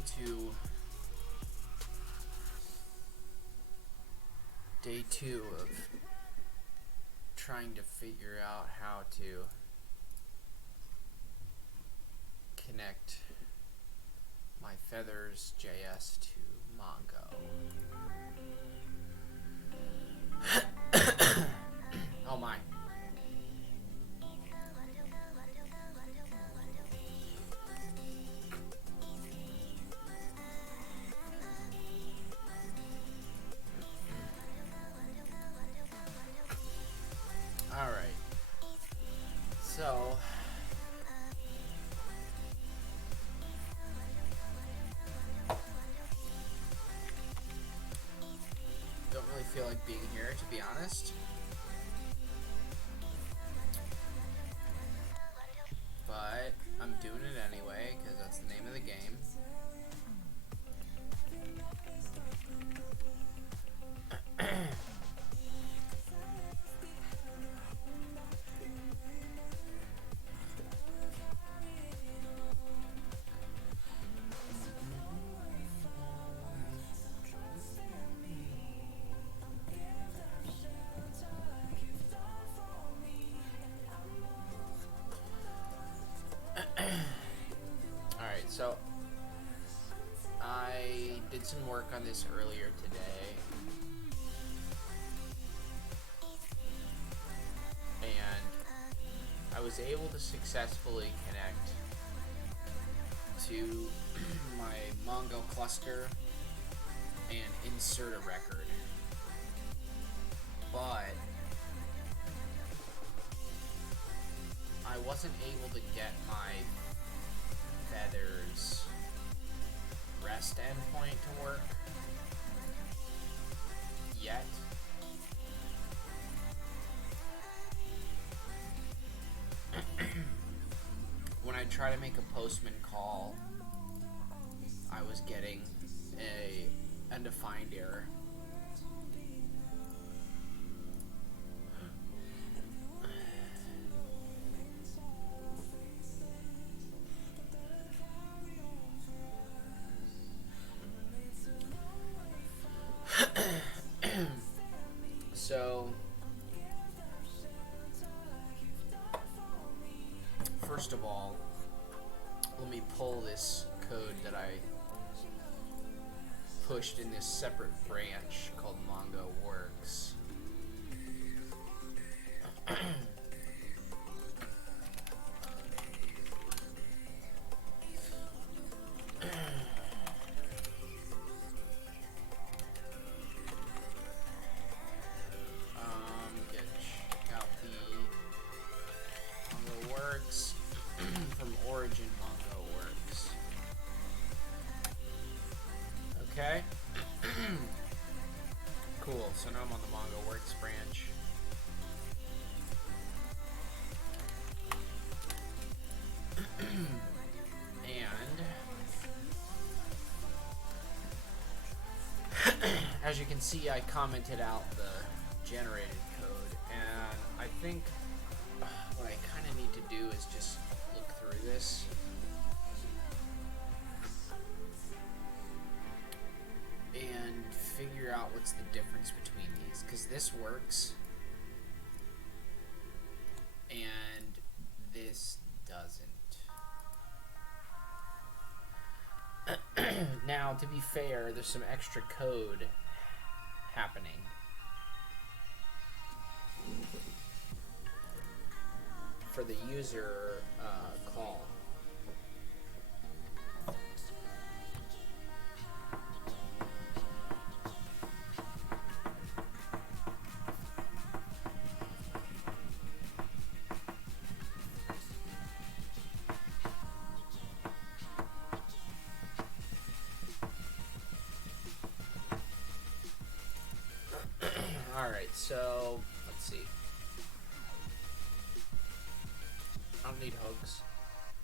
welcome to day 2 of trying to figure out how to connect my Feathers JS to Mongo. Oh my. Alright, so don't really feel like being here, to be honest, but I'm doing it anyway because that's the name of the game. Alright, so I did some work on this earlier today, and I was able to successfully connect to my Mongo cluster and insert a record, but I wasn't able to get my Feathers REST endpoint to work yet. When I try to make a postman call, I was getting a undefined error. So, first of all, let me pull this code that I pushed in this separate branch called Mongo Works. From origin Mongo Works. Okay. Cool, so now I'm on the Mongo Works branch. And as you can see, I commented out the generated code, and I think what I kind of need to do is just look through this and figure out what's the difference between these, because this works and this doesn't. Now, to be fair, there's some extra code happening. For the user call. Alright, so let's see. I don't need hooks.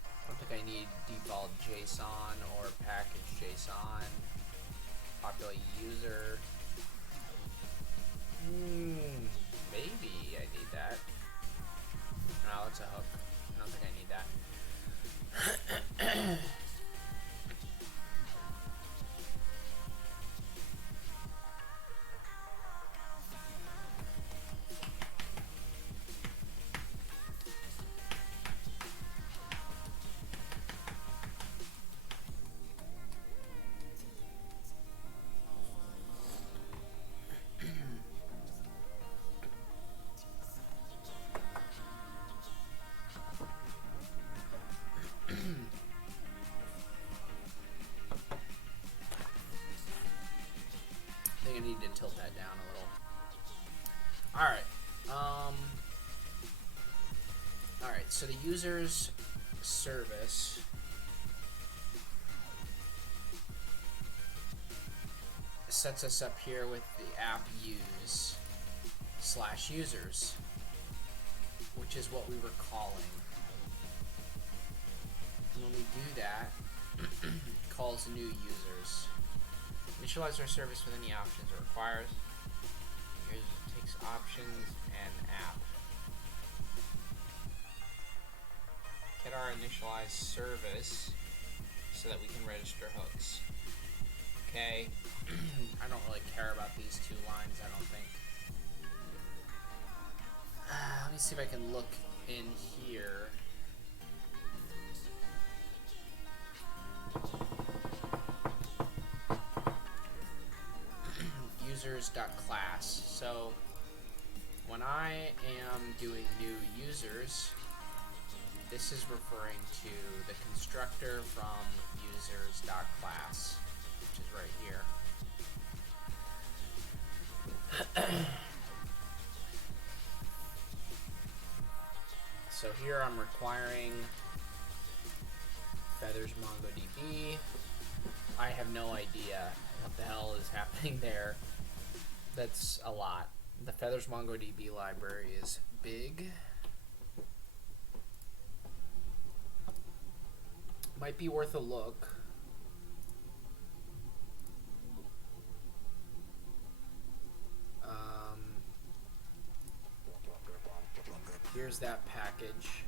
I don't think I need default JSON or package JSON. Populate user. Maybe I need that. No, it's a hook. I don't think I need that. need to tilt that down a little. Alright. Alright, so the user's service sets us up here with the app use / users, which is what we were calling. And when we do that, it calls new users. Initialize our service with any options it requires. Here's takes options and app. Get our initialized service so that we can register hooks. Okay, I don't really care about these 2 lines, I don't think. Let me see if I can look in here. Users.class. So when I am doing new users, this is referring to the constructor from users.class, which is right here. So here I'm requiring Feathers MongoDB. I have no idea what the hell is happening there. That's a lot. The Feathers MongoDB library is big. Might be worth a look. Here's that package.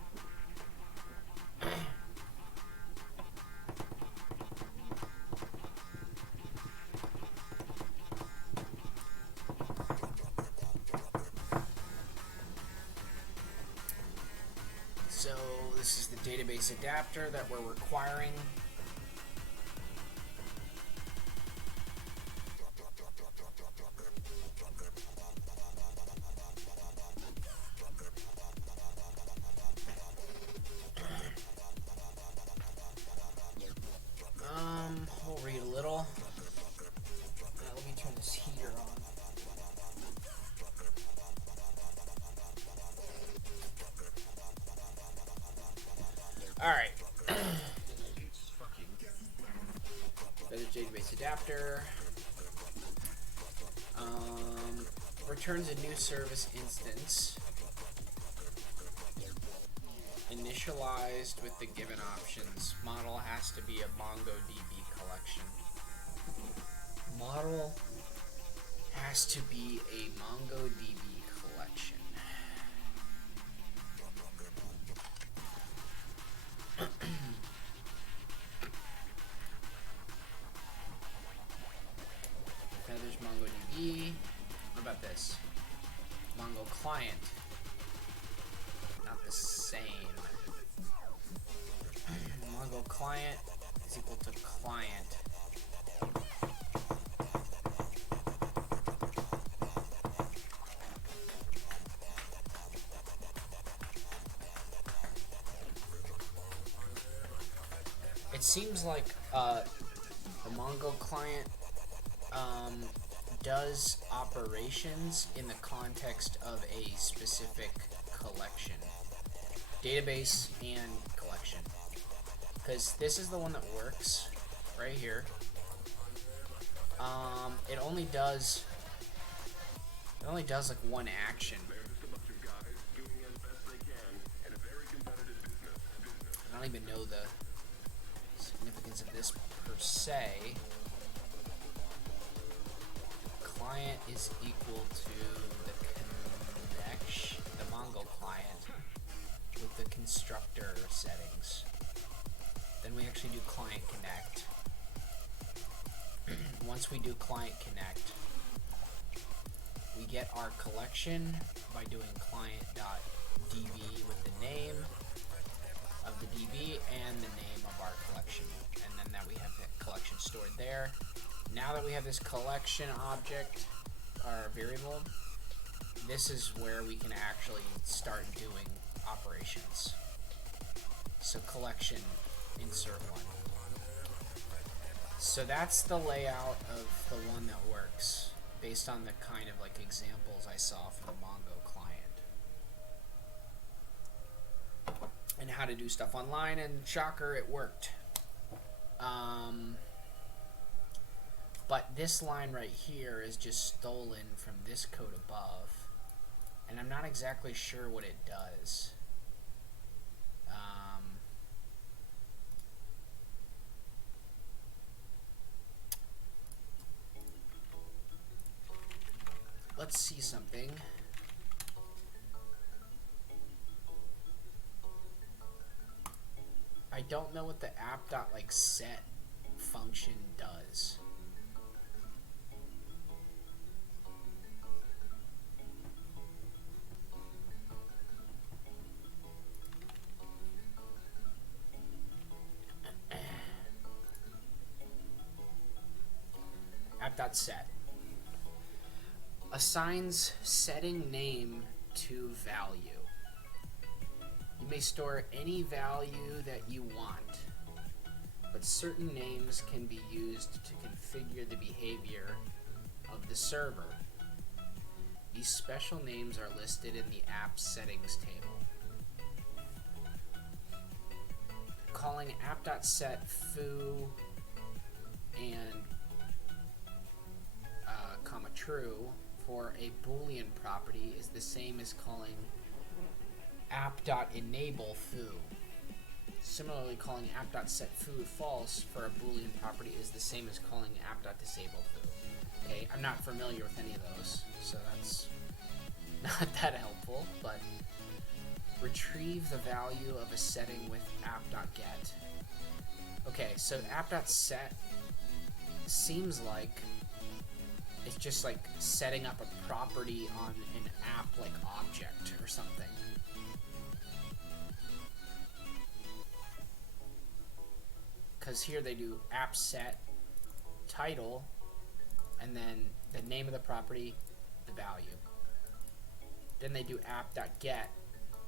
So this is the database adapter that we're requiring. We'll read a little. Let me turn this heater on. Alright. Feathers database adapter. Returns a new service instance. Initialized with the given options. Model has to be a MongoDB collection. Model has to be a MongoDB collection. Feathers MongoDB. What about this? Mongo client. Not the same. Mongo client is equal to client. It seems like the Mongo client does operations in the context of a specific collection. Database and collection. Because this is the one that works right here. It only does like one action. I don't even know the significance of this per se. Client is equal to the connection, the Mongo client with the constructor settings. Then we actually do client connect. Once we do client connect, we get our collection by doing client.db with the name of the DB and the name of our collection. And then that we have that collection stored there. Now that we have this collection object, our variable, this is where we can actually start doing operations. So collection, insert one. So that's the layout of the one that works. based on the kind of like examples I saw from the Mongo client. And how to do stuff online, and shocker, it worked. But this line right here is just stolen from this code above, and I'm not exactly sure what it does. Let's see something. I don't know what the app.set function does. App.set assigns setting name to value. You may store any value that you want, but certain names can be used to configure the behavior of the server. These special names are listed in the app settings table. Calling app.set foo and comma true for a Boolean property is the same as calling app.enable foo. Similarly, calling app.set foo false for a Boolean property is the same as calling app.disable foo. Okay, I'm not familiar with any of those, so that's not that helpful, but retrieve the value of a setting with app.get. Okay, so app.set seems like it's just like setting up a property on an app like object or something. Because here they do app set title and then the name of the property, the value. Then they do app.get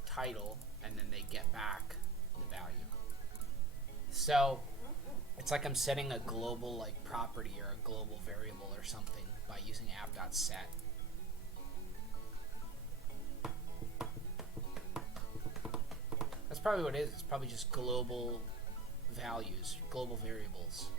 title and then they get back the value. So it's like I'm setting a global like property or a global variable or something by using app.set. That's probably what it is. It's probably just global values, global variables.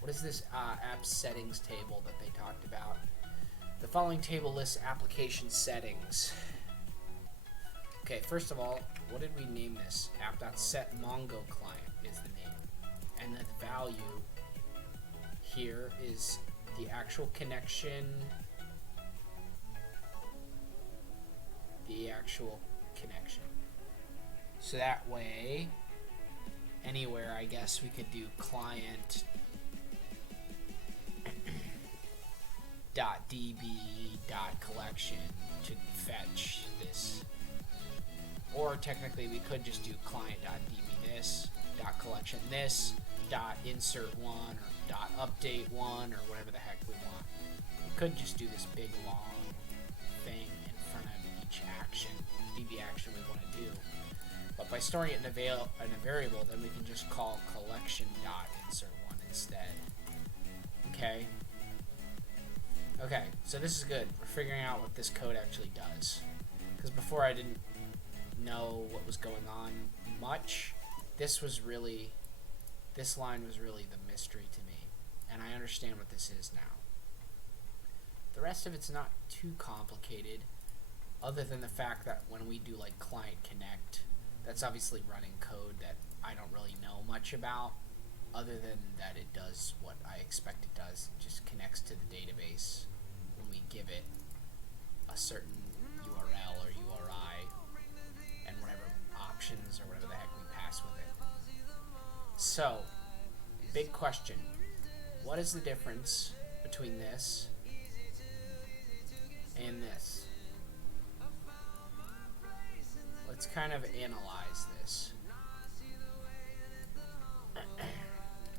What is this app settings table that they talked about? The following table lists application settings. Okay, first of all, what did we name this? App.set Mongo client is the name. And the value here is the actual connection. So that way, anywhere, I guess we could do client .db.collection to fetch this. Or technically we could just do client.db this, .collection this, .insert one, or .update one, or whatever the heck we want. We could just do this big long thing in front of each action, DB action we want to do. But by storing it in a variable, then we can just call collection.insert one instead. Okay? Okay, so this is good. We're figuring out what this code actually does. Because before I didn't know what was going on much. This line was really the mystery to me. And I understand what this is now. The rest of it's not too complicated, other than the fact that when we do like client connect, that's obviously running code that I don't really know much about, other than that it does what I expect it does. It just connects to the database when we give it a certain URL or URI and whatever options or whatever the heck we pass with it. So, big question. What is the difference between this and this? Let's kind of analyze this.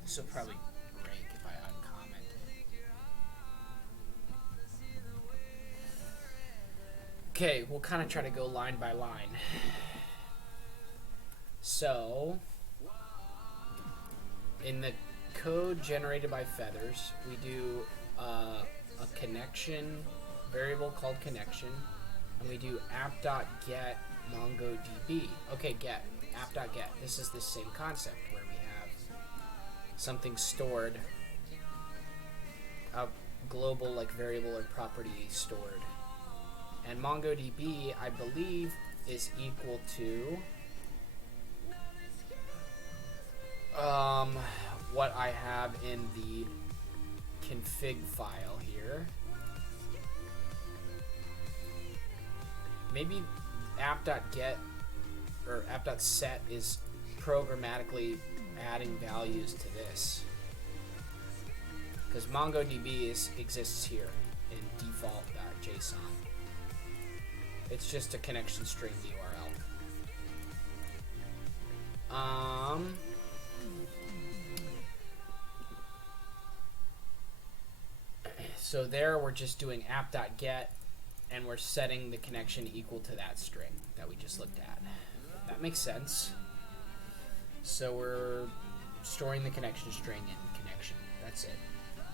This will probably break if I uncomment it. Okay, we'll kind of try to go line by line. So in the code generated by Feathers, we do a connection variable called connection, and we do app.get MongoDB. Okay, get app.get. This is the same concept where we have something stored, a global like variable or property stored, and MongoDB, I believe, is equal to what I have in the config file here. Maybe app.get or app.set is programmatically adding values to this, because MongoDB exists here in default.json. It's just a connection string URL. So there we're just doing app.get, and we're setting the connection equal to that string that we just looked at. That makes sense. So we're storing the connection string in connection. That's it.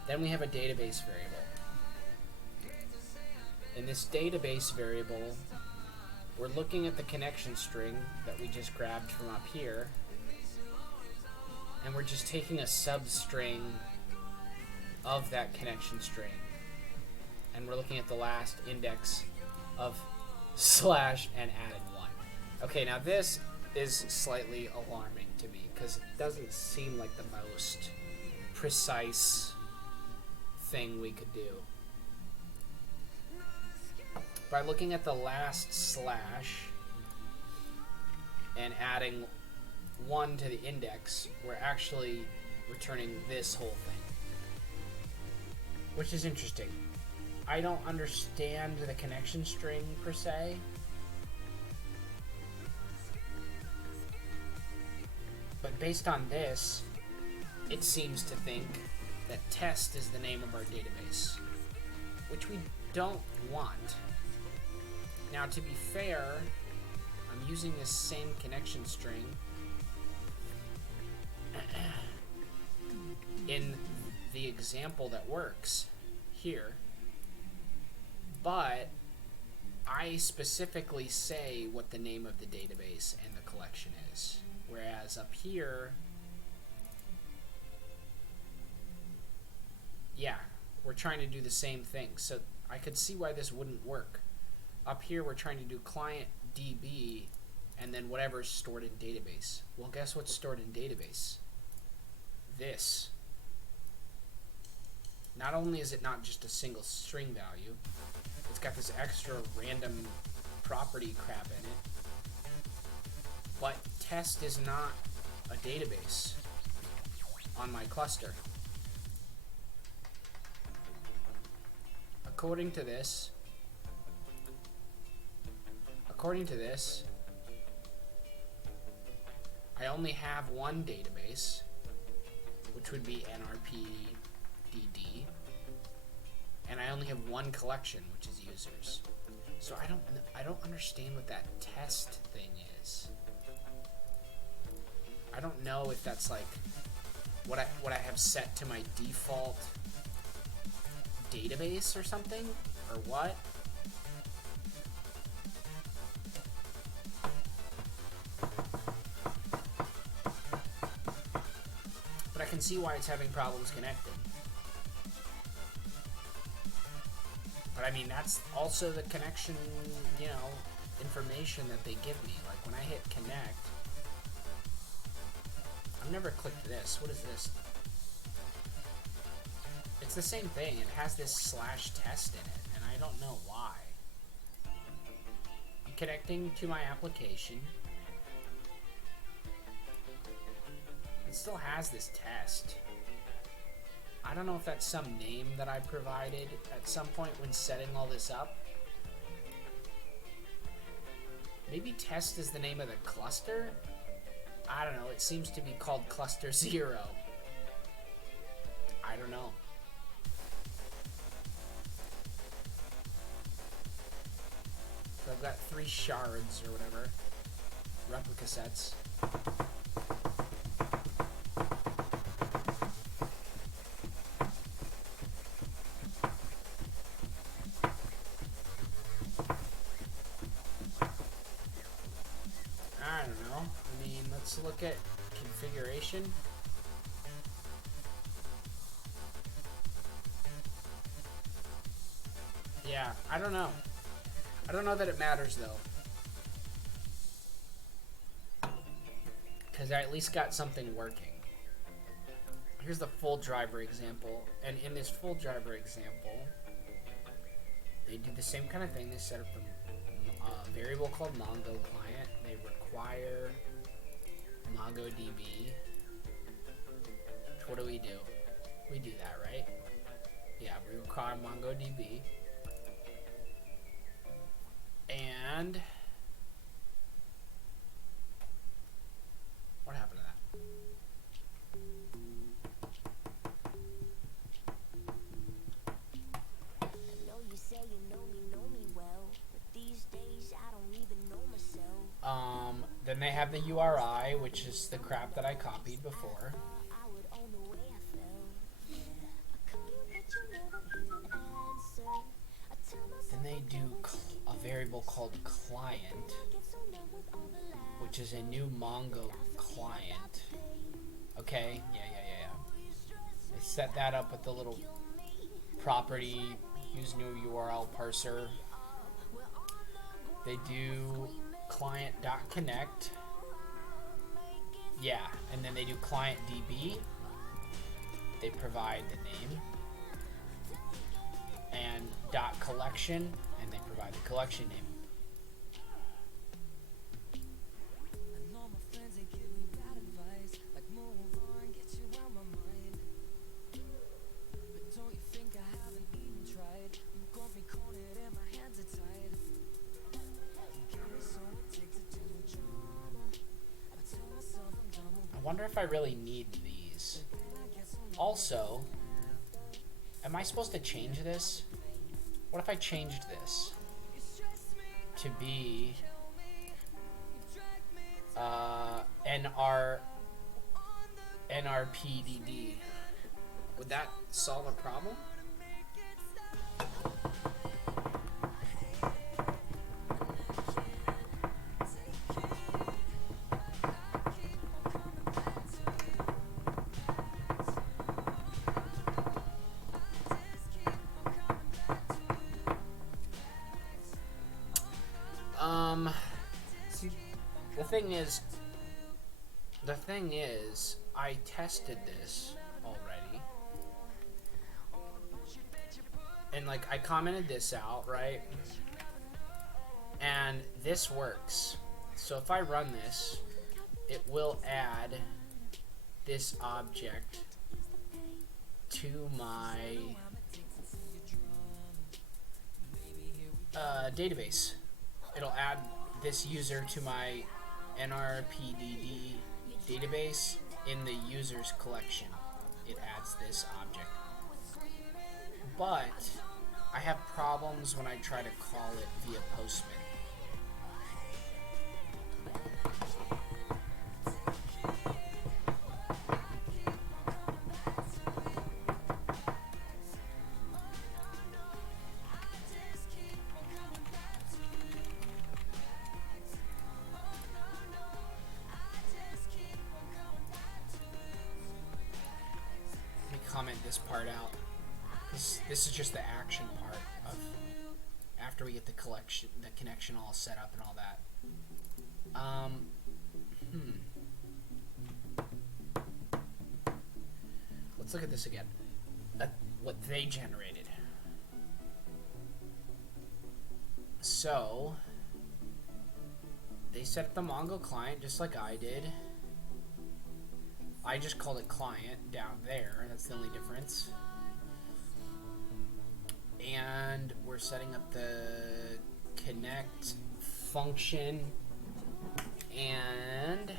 Then we have a database variable. In this database variable, we're looking at the connection string that we just grabbed from up here, and we're just taking a substring of that connection string, and we're looking at the last index of slash and adding 1. Okay, now this is slightly alarming to me because it doesn't seem like the most precise thing we could do. By looking at the last slash and adding 1 to the index, we're actually returning this whole thing, which is interesting. I don't understand the connection string per se, but based on this, it seems to think that test is the name of our database, which we don't want. Now, to be fair, I'm using this same connection string in the example that works here, but I specifically say what the name of the database and the collection is, whereas up here, yeah, we're trying to do the same thing. So I could see why this wouldn't work. Up here, we're trying to do client DB and then whatever's stored in database. Well, guess what's stored in database? This. Not only is it not just a single string value, it's got this extra random property crap in it, but test is not a database on my cluster. According to this, I only have one database, which would be nrpdd, and I only have one collection, which is users. So I don't understand what that test thing is. I don't know if that's like what I have set to my default database or something, or what. But I can see why it's having problems connecting. But I mean, that's also the connection, information that they give me. Like when I hit connect, I've never clicked this. What is this? It's the same thing. It has this /test in it, and I don't know why. I'm connecting to my application. It still has this test. I don't know if that's some name that I provided at some point when setting all this up. Maybe test is the name of the cluster? I don't know. It seems to be called cluster 0. I don't know. So I've got 3 shards or whatever. replica sets. I don't know. I mean, let's look at configuration. Yeah, I don't know. I don't know that it matters though. Because I at least got something working. Here's the full driver example. And in this full driver example, they do the same kind of thing. They set up a variable called Mongo client. They require MongoDB. What do? We do that, right? Yeah, we require MongoDB. And what happened to that? I know you say you know me well, but these days I don't even know myself. Then they have the URI, which is the crap that I copied before. I would own the way I felt. I call you, but you never even answer. I tell myself Then they do a variable called client, which is a new Mongo client. Okay, yeah. They set that up with the little property, use new URL parser. They do client.connect. Yeah, and then they do client DB. They provide the name. And dot collection, and they provide the collection name. I wonder if I really need these. Also, am I supposed to change this? What if I changed this to be NRPDD? Would that solve a problem? See, the thing is, I tested this already, and like I commented this out, right? And this works. So if I run this, it will add this object to my database. It'll add this user to my NRPDD database in the users collection. It adds this object. But I have problems when I try to call it via Postman. Comment this part out. This is just the action part of after we get the connection all set up and all that. Let's look at this again. What they generated. So they set up the Mongo client just like I did. I just called it client down there. That's the only difference. And we're setting up the connect function. And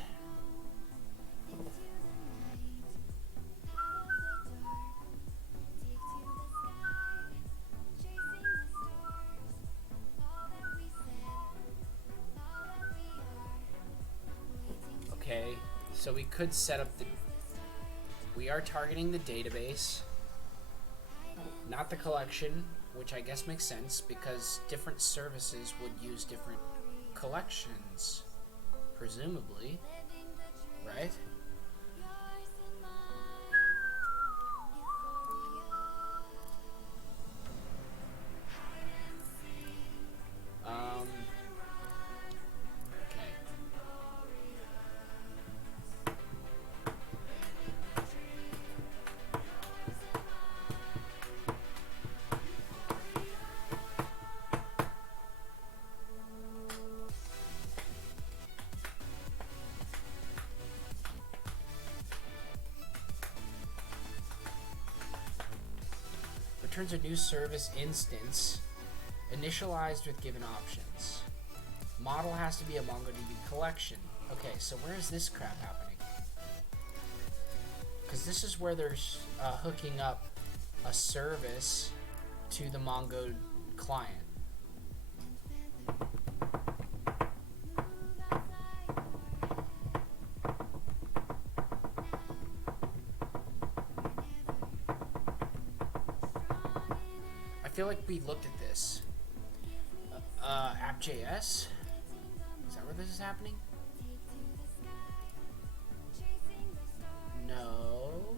So we could set up the, we are targeting the database, not the collection, which I guess makes sense because different services would use different collections, presumably, right? Okay. Returns a new service instance initialized with given options. Model has to be a MongoDB collection. Okay, so where is this crap happening? Because this is where they're hooking up a service to the Mongo client. I feel like we looked at this. App.js? Is that where this is happening? No.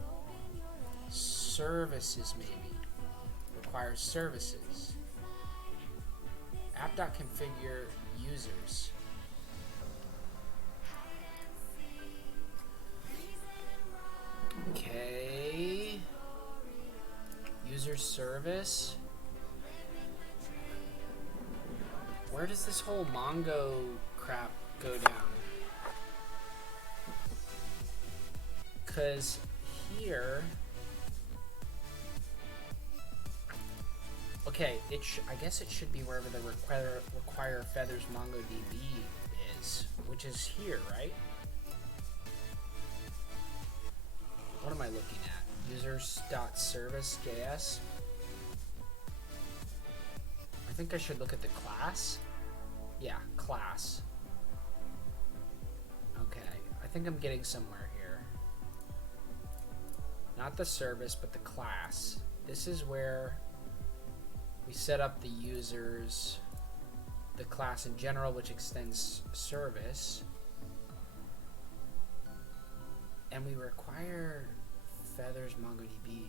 Services, maybe. Requires services. App.configure users. Okay. User service. Where does this whole Mongo crap go down? Because here, okay, I guess it should be wherever the require feathers MongoDB is, which is here, right? What am I looking at? Users.service.js. I think I should look at the class. Yeah, class. Okay, I think I'm getting somewhere here. Not the service, but the class. This is where we set up the users, the class in general, which extends service. And we require feathers MongoDB.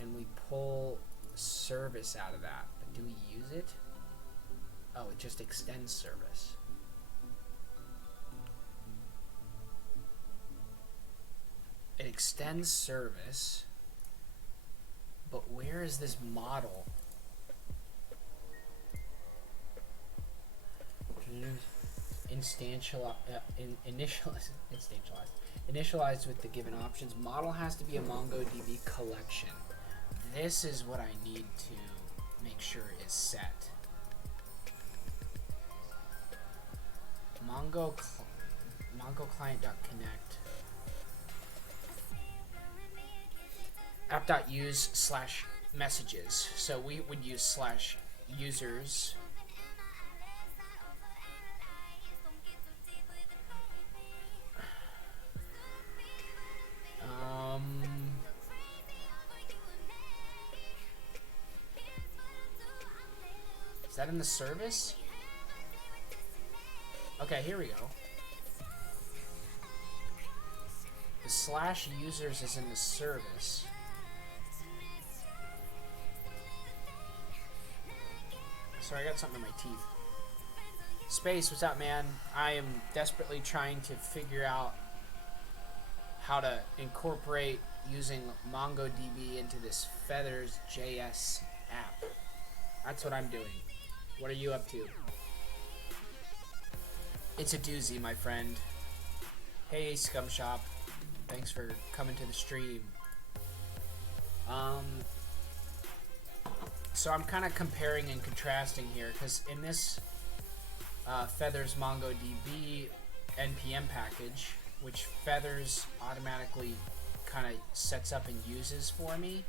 And we pull service out of that. But do we use it? Oh, it just extends service. It extends service, but where is this model? Initialized with the given options. Model has to be a MongoDB collection. This is what I need to make sure is set. Mongo client.connect app.use/messages. So we would use /users. Is that in the service? Okay, here we go. The /users is in the service. Sorry, I got something in my teeth. Space, what's up, man? I am desperately trying to figure out how to incorporate using MongoDB into this Feathers.js app. That's what I'm doing. What are you up to? It's a doozy, my friend. Hey, Scumshop. Thanks for coming to the stream. So I'm kind of comparing and contrasting here, because in this Feathers MongoDB NPM package, which Feathers automatically kind of sets up and uses for me,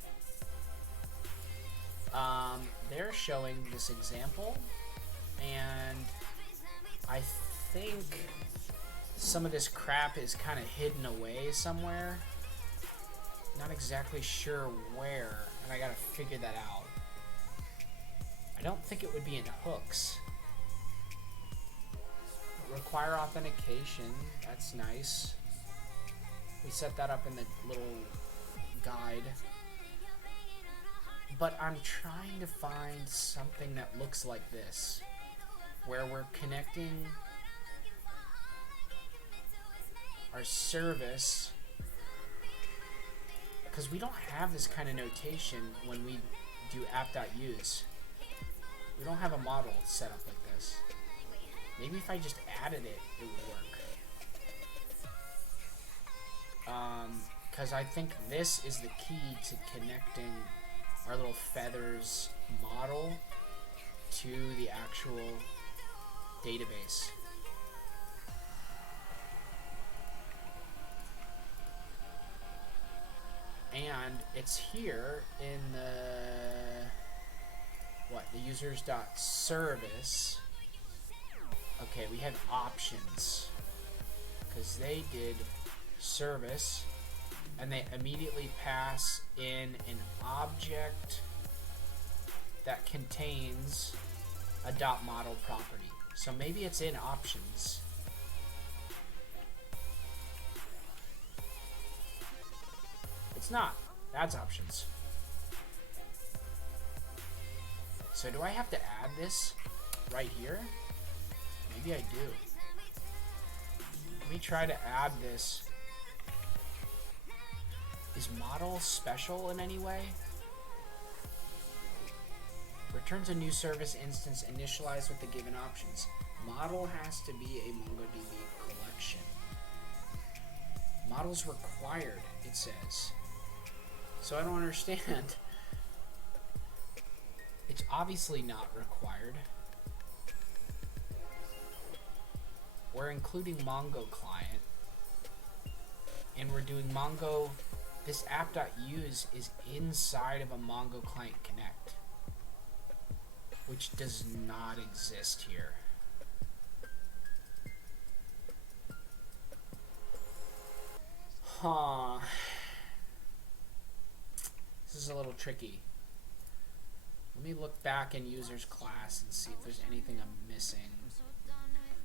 they're showing this example, and I think some of this crap is kind of hidden away somewhere. Not exactly sure where, and I gotta figure that out. I don't think it would be in hooks. Require authentication, that's nice. We set that up in the little guide. But I'm trying to find something that looks like this, where we're connecting our service, because we don't have this kind of notation when we do app.use. We don't have a model set up like this. Maybe if I just added it, it would work. Because I think this is the key to connecting our little feathers model to the actual database. And it's here in the users.service. Okay, we have options because they did service and they immediately pass in an object that contains a .model property. So maybe it's in options. It's not. That's options. So do I have to add this right here? Maybe I do. Let me try to add this. Is model special in any way? Returns a new service instance initialized with the given options. Model has to be a MongoDB collection. Model's required, it says. So I don't understand. It's obviously not required. We're including Mongo client. And we're doing Mongo. This app.use is inside of a Mongo client connect, which does not exist here. Huh. This is a little tricky. Let me look back in users class and see if there's anything I'm missing.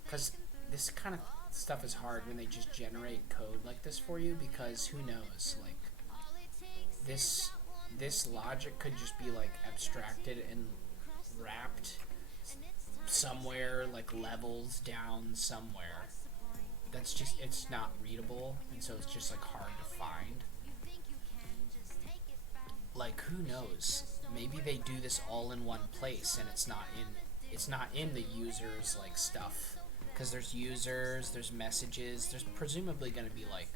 Because this kind of stuff is hard when they just generate code like this for you, because who knows, like this logic could just be like abstracted and wrapped somewhere, like levels down somewhere. That's just, it's not readable, and so it's just like hard to find. Like, who knows? Maybe they do this all in one place and it's not in the users like stuff, because there's users, there's messages, there's presumably going to be like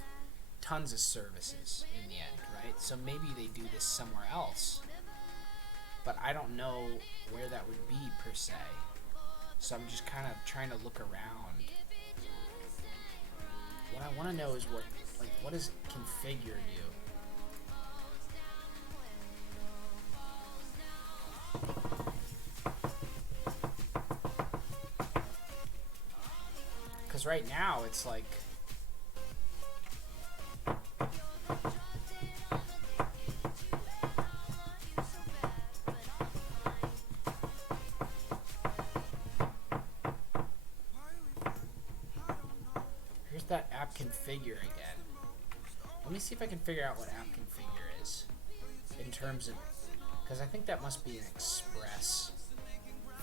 tons of services in the end, right? So maybe they do this somewhere else, but I don't know where that would be per se. So I'm just kind of trying to look around. What I want to know is what does configure do? Because right now it's like here's that app configure again. Let me see if I can figure out what app configure is in terms of, because I think that must be an express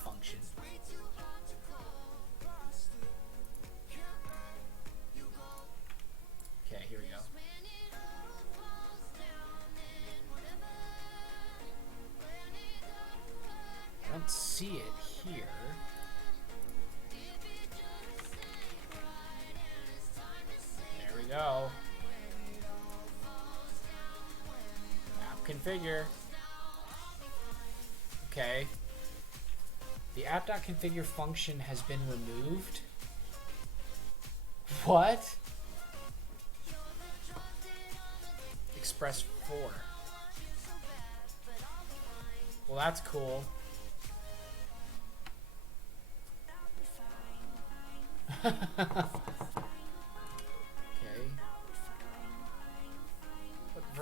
function. Okay, here we go. I don't see it here. There we go. App configure. Okay. The app.configure function has been removed. What? Express 4. Well, that's cool.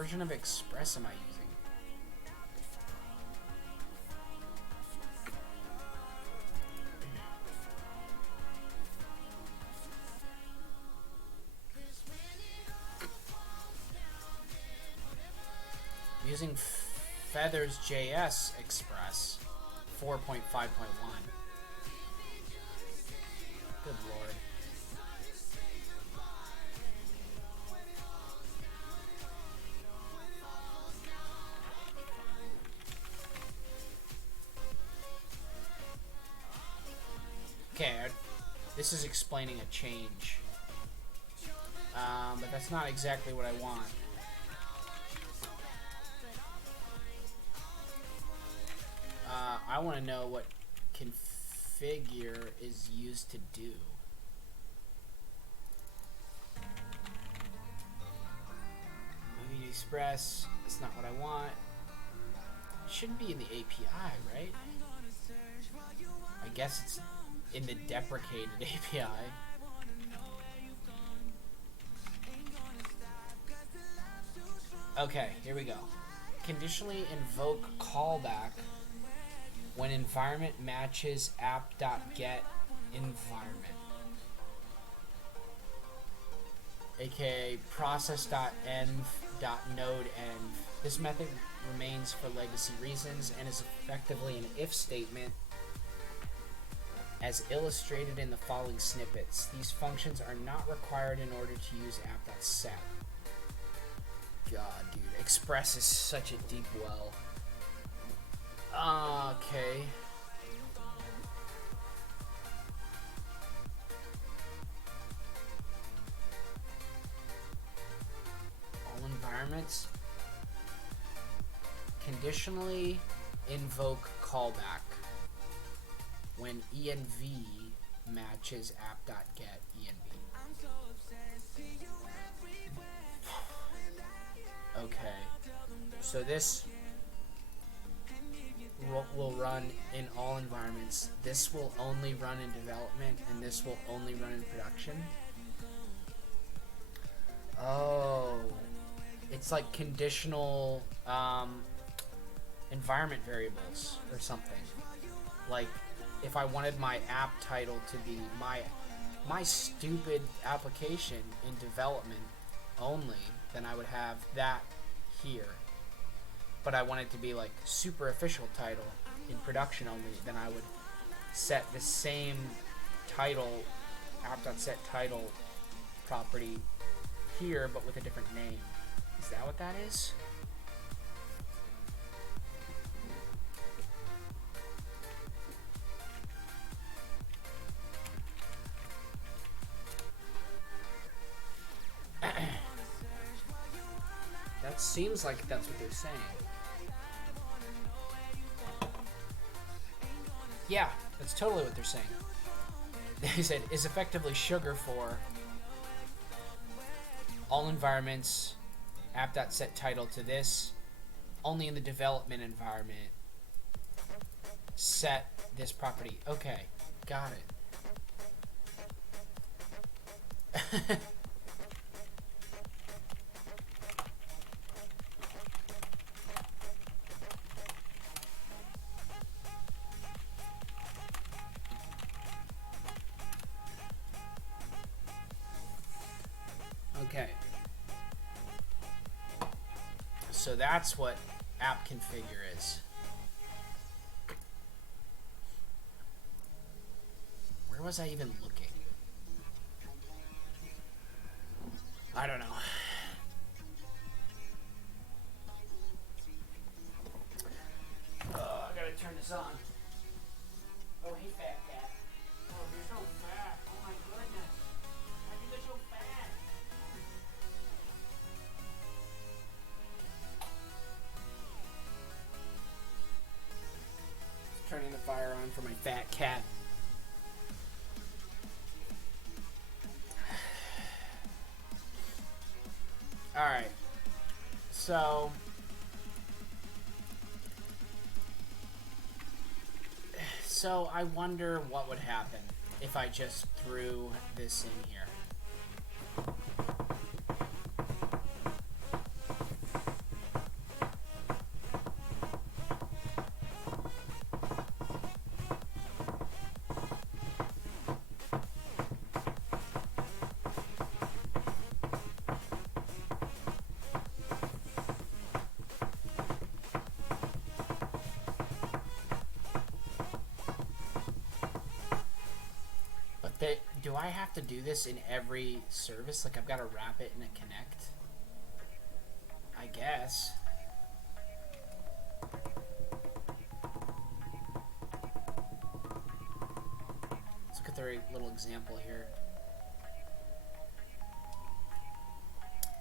version of Express am I using? I'm using Feathers.js Express 4.5.1. Good lord. Okay, this is explaining a change. But that's not exactly what I want. I want to know what configure is used to do. Moving Express, that's not what I want. It shouldn't be in the API, right? I guess it's in the deprecated API. Okay, here we go. Conditionally invoke callback when environment matches app.get environment, aka process.env.node env. This method remains for legacy reasons and is effectively an if statement as illustrated in the following snippets. These functions are not required in order to use app.set. God, dude. Express is such a deep well. Okay. All environments. Conditionally invoke callback when env matches app.get env. Okay, so this will run in all environments. This will only run in development, and this will only run in production. Oh, it's like conditional environment variables or something. Like if I wanted my app title to be my stupid application in development only, then I would have that here. But I want it to be like super official title in production only, then I would set the same title, app.set title property here, but with a different name. Is that what that is? That seems like that's what they're saying. Yeah, that's totally what they're saying. They said is effectively sugar for all environments, app.set title to this, only in the development environment, set this property. Okay, got it. Okay. So that's what app configure is. Where was I even looking? I don't know. Oh, I gotta turn this on. Oh, hey, fat cat. Oh, you're so fat. Oh my goodness. How do you get so fat? Turning the fire on for my fat cat. Alright. So I wonder what would happen if I just threw this in here. do I have to do this in every service? Like I've got to wrap it in a connect? I guess. Let's look at their little example here.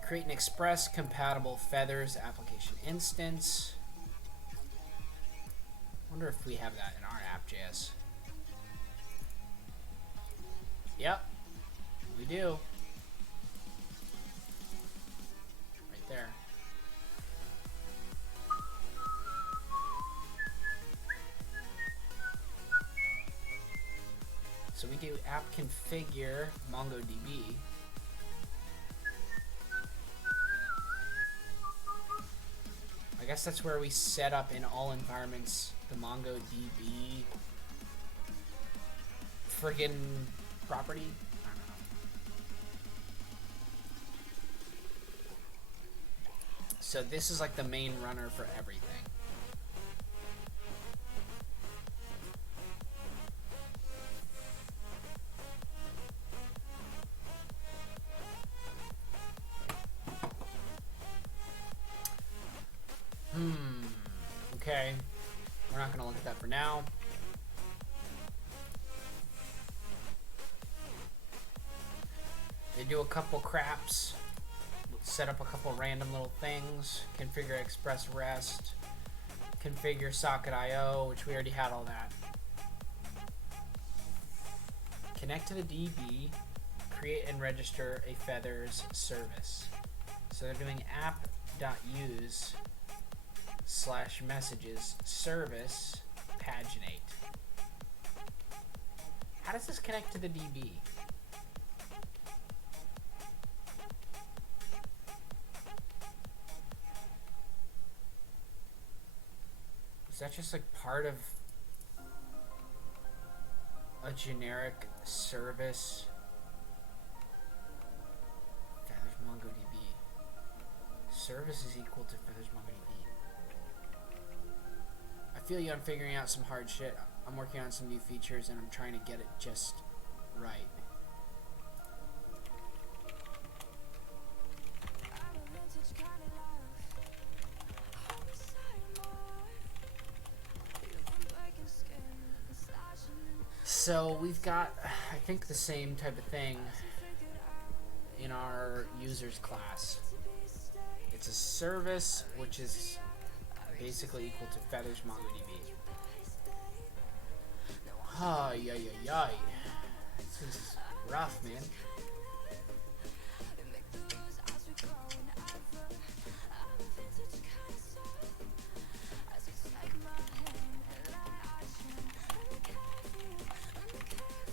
Create an Express compatible Feathers application instance. Wonder if we have that in our app.js. Yep, we do. Right there. So we do app configure MongoDB. I guess that's where we set up in all environments the MongoDB friggin' property. I don't know. So this is like the main runner for everything. Okay. We're not going to look at that for now. They do a couple craps. Set up a couple random little things. Configure Express REST. Configure Socket IO, which we already had all that. Connect to the DB. Create and register a Feathers service. So they're doing app.use/messages service paginate. How does this connect to the DB? Is that just like part of a generic service? Feathers MongoDB. Service is equal to Feathers MongoDB. I feel you on figuring out some hard shit. I'm working on some new features and I'm trying to get it just right. So we've got, I think, the same type of thing in our users class. It's a service which is basically equal to Feathers MongoDB. Ay. This is rough, man.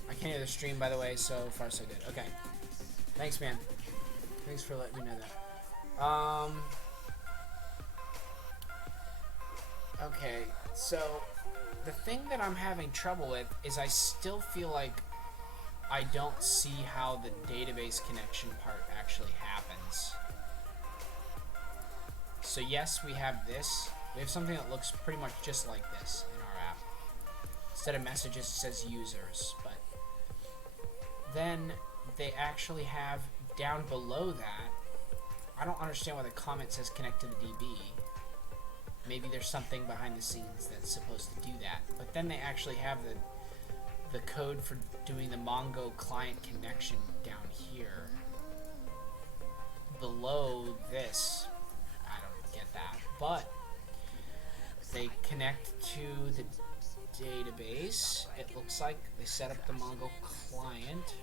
I can't hear the stream, by the way, so far so good. Okay. Thanks, man. Thanks for letting me know that. Okay, so the thing that I'm having trouble with is I still feel like I don't see how the database connection part actually happens. So yes, we have this. We have something that looks pretty much just like this in our app. Instead of messages, it says users, but then they actually have down below that, I don't understand why the comment says connect to the DB. Maybe there's something behind the scenes that's supposed to do that. But then they actually have the code for doing the Mongo client connection down here. Below this, I don't get that. But they connect to the database. It looks like they set up the Mongo client.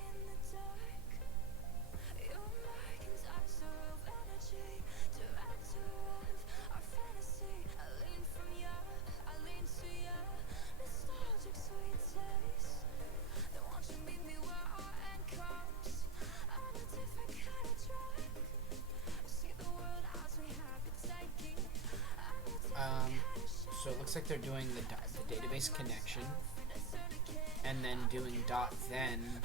So it looks like they're doing the database connection and then doing .then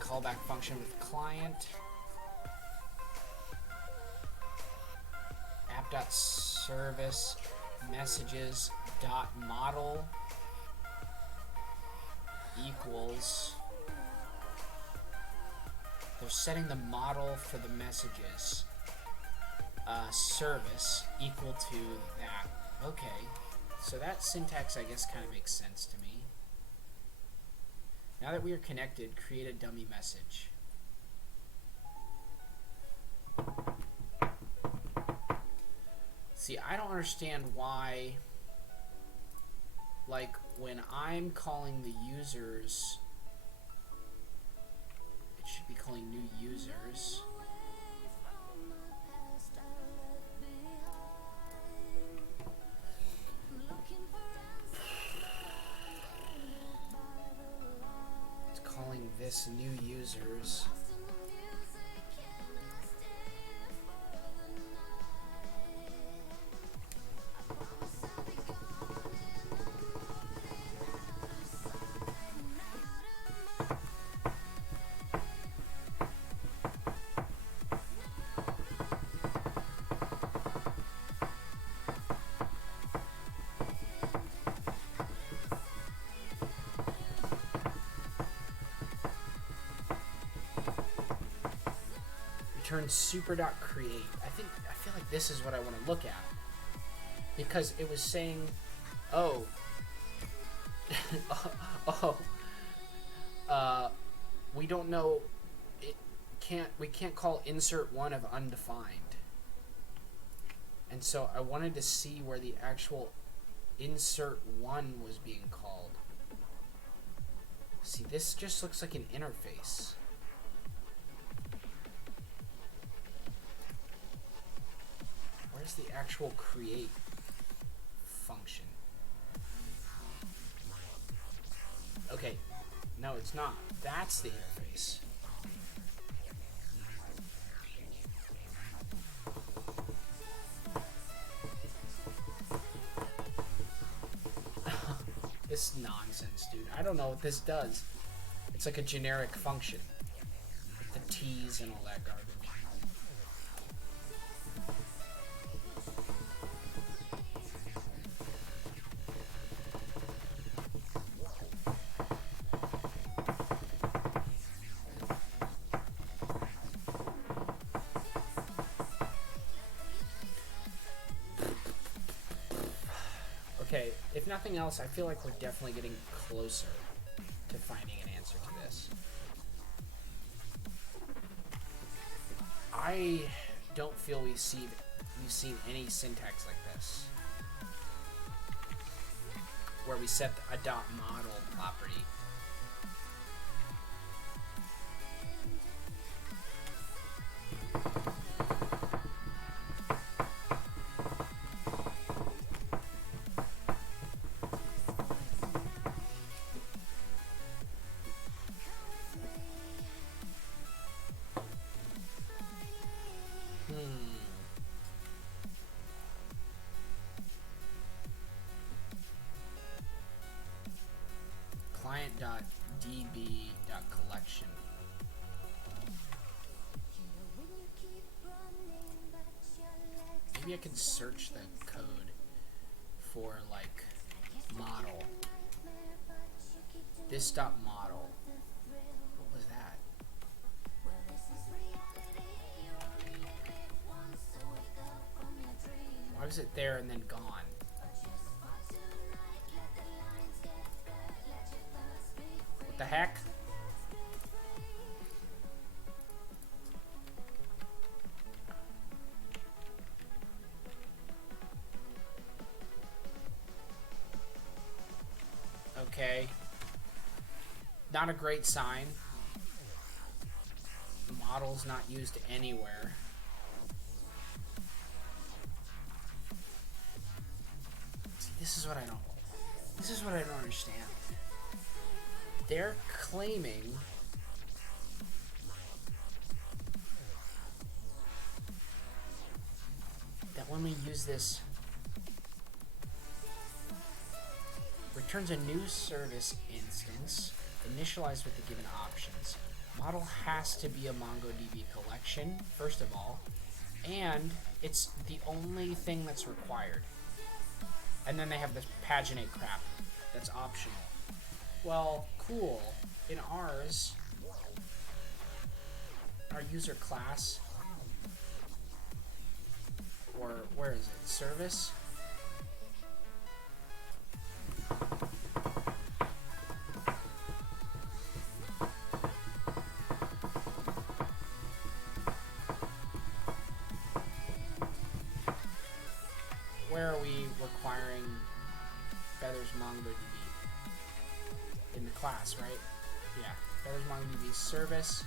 callback function with client app.service messages .model equals, they're setting the model for the messages service equal to that. Okay, so that syntax I guess kind of makes sense to me. Now that we are connected, create a dummy message. See, I don't understand why, like, when I'm calling the users, it should be calling new users. It's calling this new users. Return super.create. I feel like this is what I want to look at, because it was saying, oh, we don't know. We can't call insert one of undefined, and so I wanted to see where the actual insert one was being called. See, this just looks like an interface. Where's the actual create function? Okay, no, it's not. That's the interface. This nonsense, dude. I don't know what this does. It's like a generic function. The T's and all that garbage. Okay, if nothing else, I feel like we're definitely getting closer to finding an answer to this. I don't feel we've seen any syntax like this, where we set a dot model property. Client.db.collection. Maybe I can search the code for like model. This dot model. What was that? Why was it there and then gone? What the heck? Okay. Not a great sign. Model's not used anywhere. See, this is what I don't understand. They're claiming that when we use this, returns a new service instance initialized with the given options. Model has to be a MongoDB collection, first of all, and it's the only thing that's required. And then they have this paginate crap that's optional. Well, cool. In ours, our user class, or where is it? Service? Where are we requiring Feathers MongoDB? In the class, right? Yeah. Feathers MongoDB service.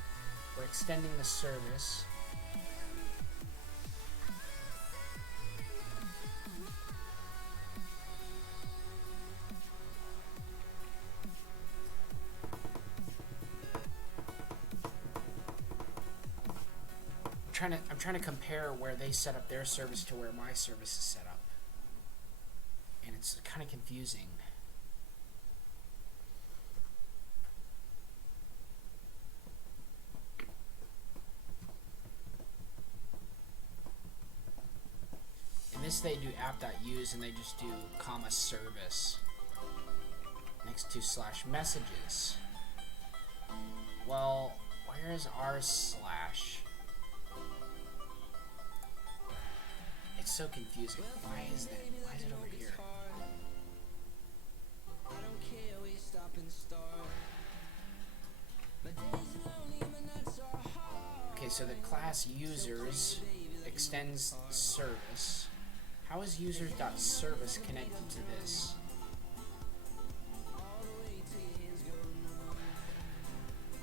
We're extending the service. I'm trying to compare where they set up their service to where my service is set up. And it's kind of confusing. In this they do app.use and they just do comma service next to slash messages. Well, where is our slash? It's so confusing. Why is that? Why is it over here? Okay, so the class users extends service. How is users.service connected to this?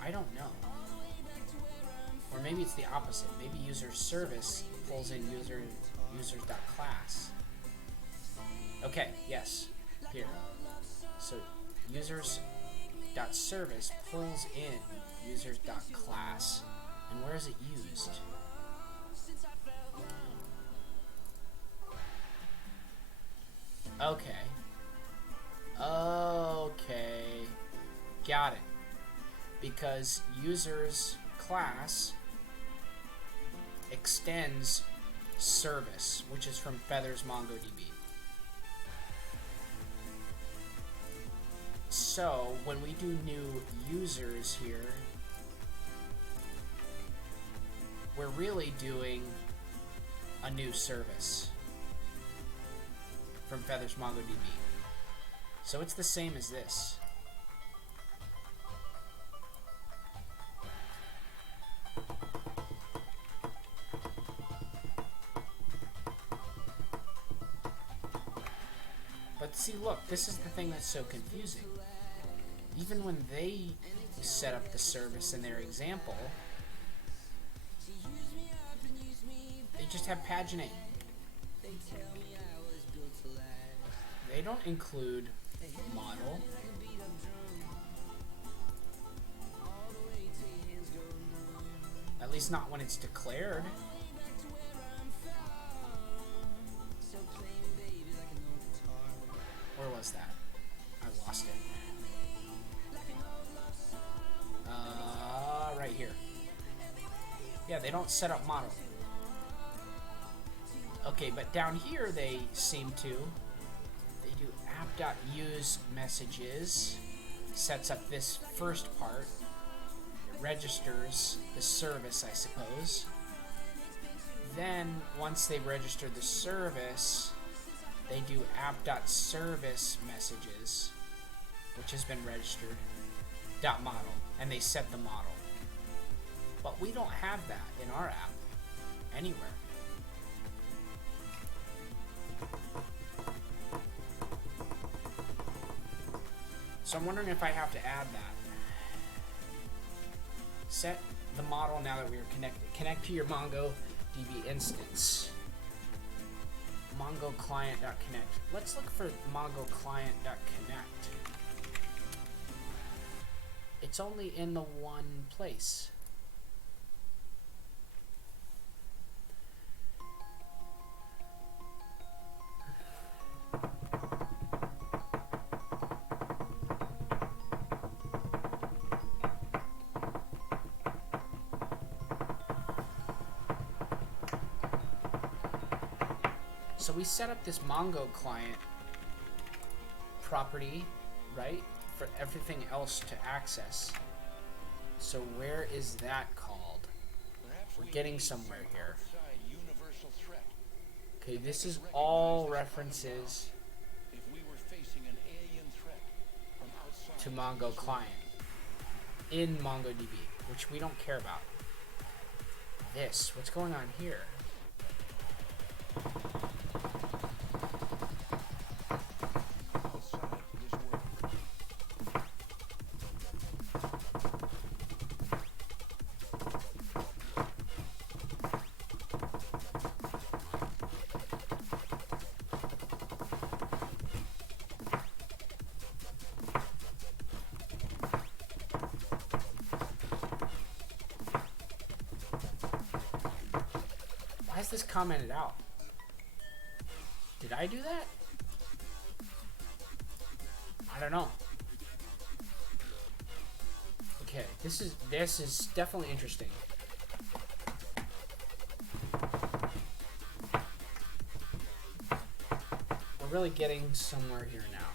I don't know. Or maybe it's the opposite. Maybe user service pulls in users.class. Okay, yes. Here. So users.service pulls in users.class. And where is it used? Okay. Okay. Got it. Because users class extends service, which is from Feathers MongoDB. So when we do new users here, we're really doing a new service from Feathers MongoDB. So it's the same as this. But see, look, this is the thing that's so confusing. Even when they set up the service in their example, they just have paginate. They don't include model. At least not when it's declared. Where was that? I lost it. Right here. Yeah, they don't set up model. Okay, but down here they seem to. They do app.use messages. Sets up this first part. It registers the service, I suppose. Then, once they've registered the service, they do app.service messages, which has been registered, .model, and they set the model. But we don't have that in our app anywhere. So I'm wondering if I have to add that. Set the model now that we are connected. Connect to your MongoDB instance. Mongo client.connect. Let's look for Mongo client.connect. It's only in the one place. So we set up this Mongo client property, right, for everything else to access. So where is that called? We're getting somewhere here. Okay, this is all references to Mongo client in MongoDB, which we don't care about. This, what's going on here? Why is this commented out? Did I do that? I don't know. Okay, this is definitely interesting. We're really getting somewhere here now,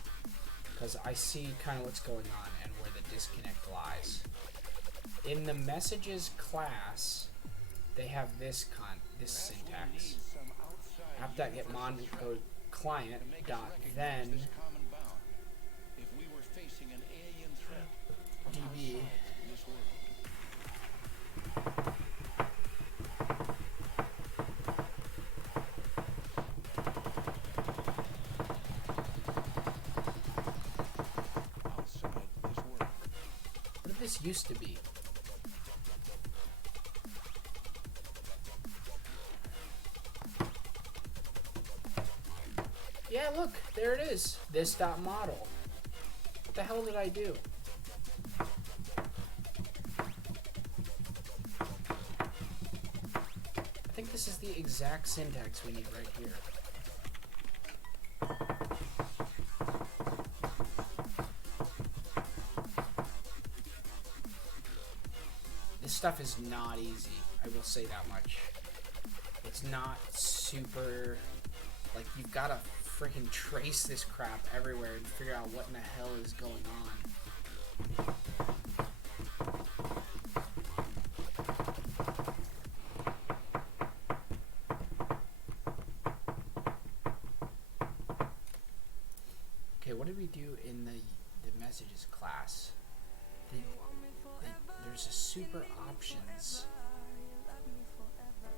because I see kind of what's going on and where the disconnect lies. In the messages class, they have this syntax. app.get Mongo client dot then DB What did this used to be? Yeah, look, there it is. This dot model. What the hell did I do? I think this is the exact syntax we need right here. This stuff is not easy, I will say that much. It's not super, like, you've got to freaking trace this crap everywhere and figure out what in the hell is going on. Okay, what did we do in the messages class? There's a super options.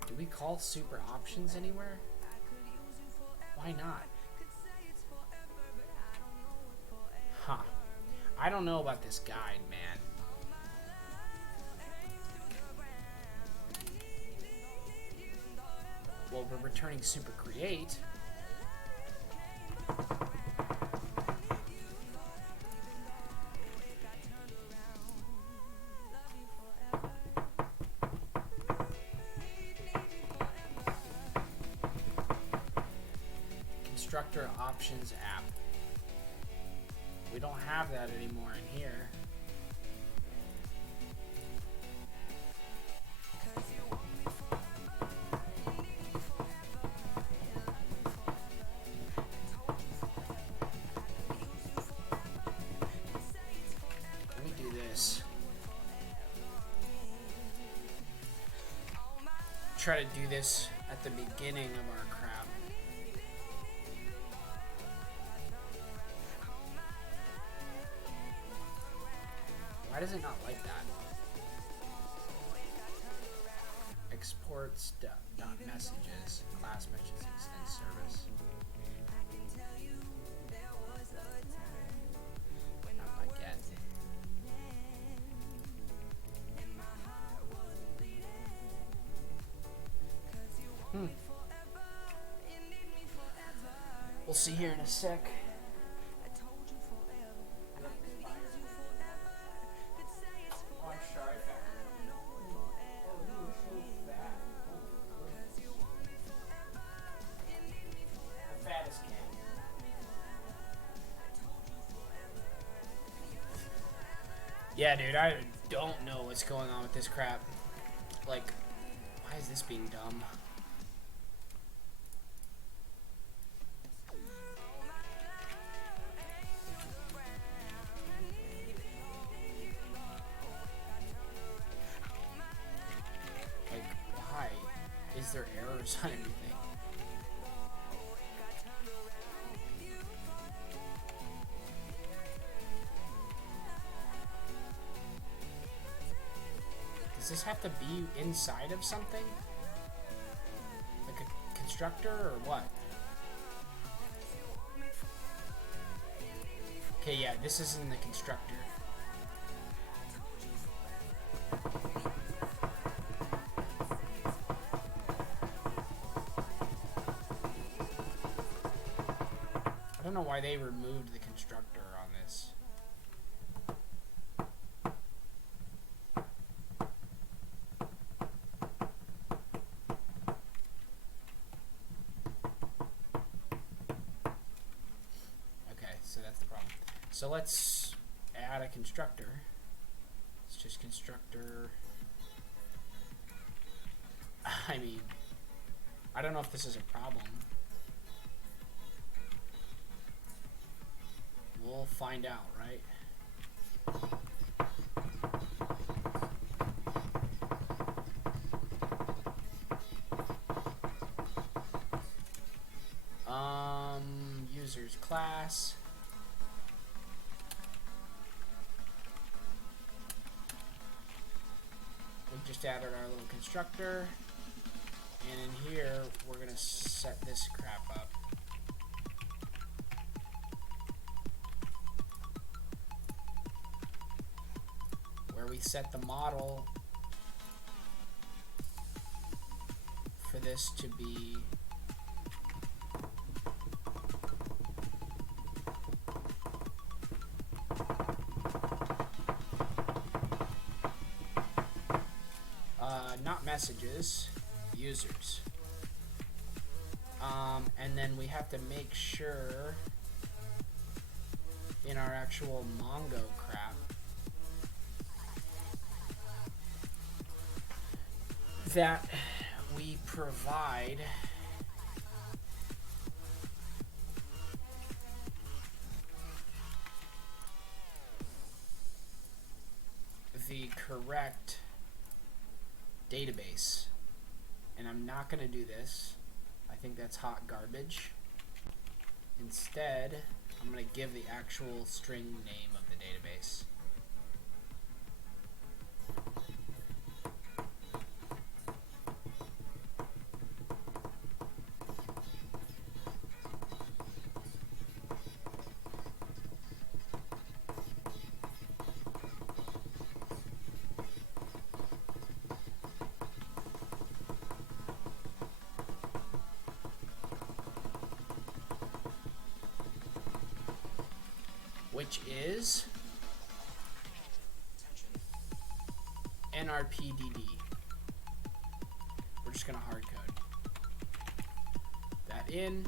Do we call super options anywhere? Why not? Huh. I don't know about this guide, man. Well, we're returning super create. Constructor options app. We don't have that anymore in here. Let me do this. Try to do this at the beginning of our crap. Why does it not like that? Exports dot messages, class messages extend service. Not like yet. We'll see here in a sec. Yeah, dude, I don't know what's going on with this crap. Like, why is this being dumb? there errors on everything? Does this have to be inside of something? Like a constructor or what? Okay, yeah, this is in the constructor. I don't know why they removed the constructor on this. So that's the problem. So let's add a constructor. It's just constructor. I mean, I don't know if this is a problem. We'll find out, right? Users class. We just added our little constructor, and in here we're gonna set this crap up. Where we set the model for this to be not messages, users. And then we have to make sure in our actual Mongo crap that we provide the correct database. And I'm not going to do this. I think that's hot garbage. Instead, I'm going to give the actual string name of the database. Which is nrpdd. We're just gonna hard code that in.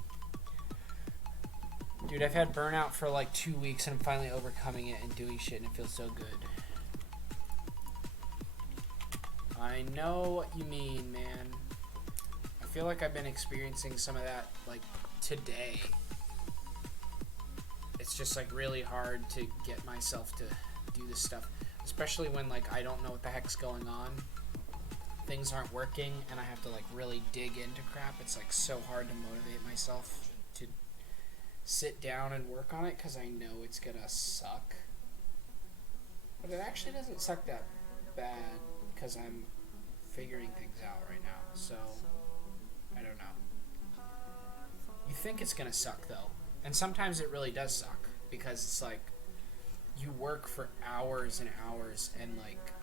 Dude, I've had burnout for like 2 weeks and I'm finally overcoming it and doing shit and it feels so good. I know what you mean, man. I feel like I've been experiencing some of that like today. It's just like really hard to get myself to do this stuff, especially when like I don't know what the heck's going on. Things aren't working and I have to like really dig into crap. It's like so hard to motivate myself to sit down and work on it because I know it's gonna suck. But it actually doesn't suck that bad because I'm figuring things out right now. So I don't know. You think it's gonna suck though. And sometimes it really does suck because it's like you work for hours and hours and like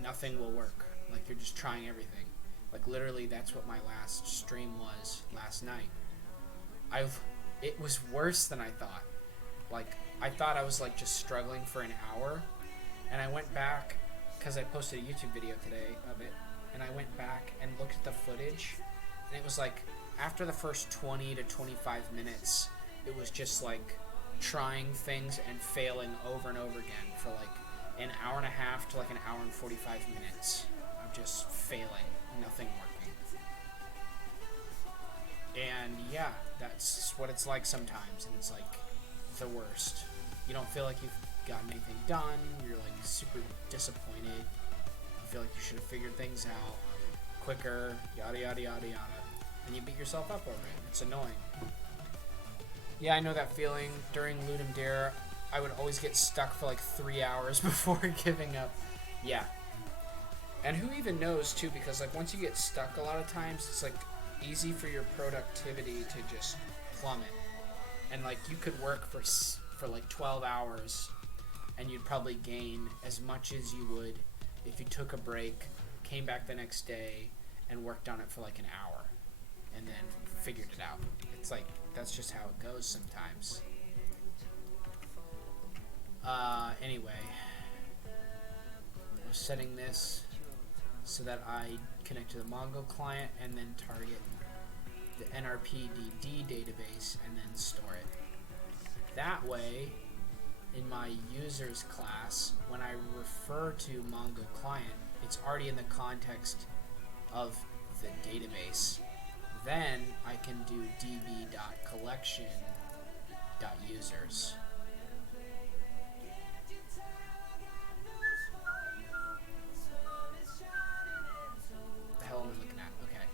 nothing will work. Like you're just trying everything. Like literally that's what my last stream was last night. It was worse than I thought. Like I thought I was like just struggling for an hour, and I went back because I posted a YouTube video today of it, and I went back and looked at the footage, and it was like after the first 20 to 25 minutes, it was just like trying things and failing over and over again for like an hour and a half to like an hour and 45 minutes of just failing, nothing working. And yeah, that's what it's like sometimes, and it's like the worst. You don't feel like you've gotten anything done, you're like super disappointed, you feel like you should have figured things out quicker, yada yada yada yada. And you beat yourself up over it. It's annoying. Yeah, I know that feeling. During Ludum Dare, I would always get stuck for like 3 hours before giving up. Yeah. And who even knows too, because like once you get stuck a lot of times, it's like easy for your productivity to just plummet. And like you could work for like 12 hours and you'd probably gain as much as you would if you took a break, came back the next day, and worked on it for like an hour and then figured it out. It's like, that's just how it goes sometimes. Anyway, I'm setting this so that I connect to the Mongo client and then target the NRPDD database and then store it. That way, in my users class, when I refer to Mongo client, it's already in the context of the database. Then I can do db.collection.users. What the hell am I looking at? Okay.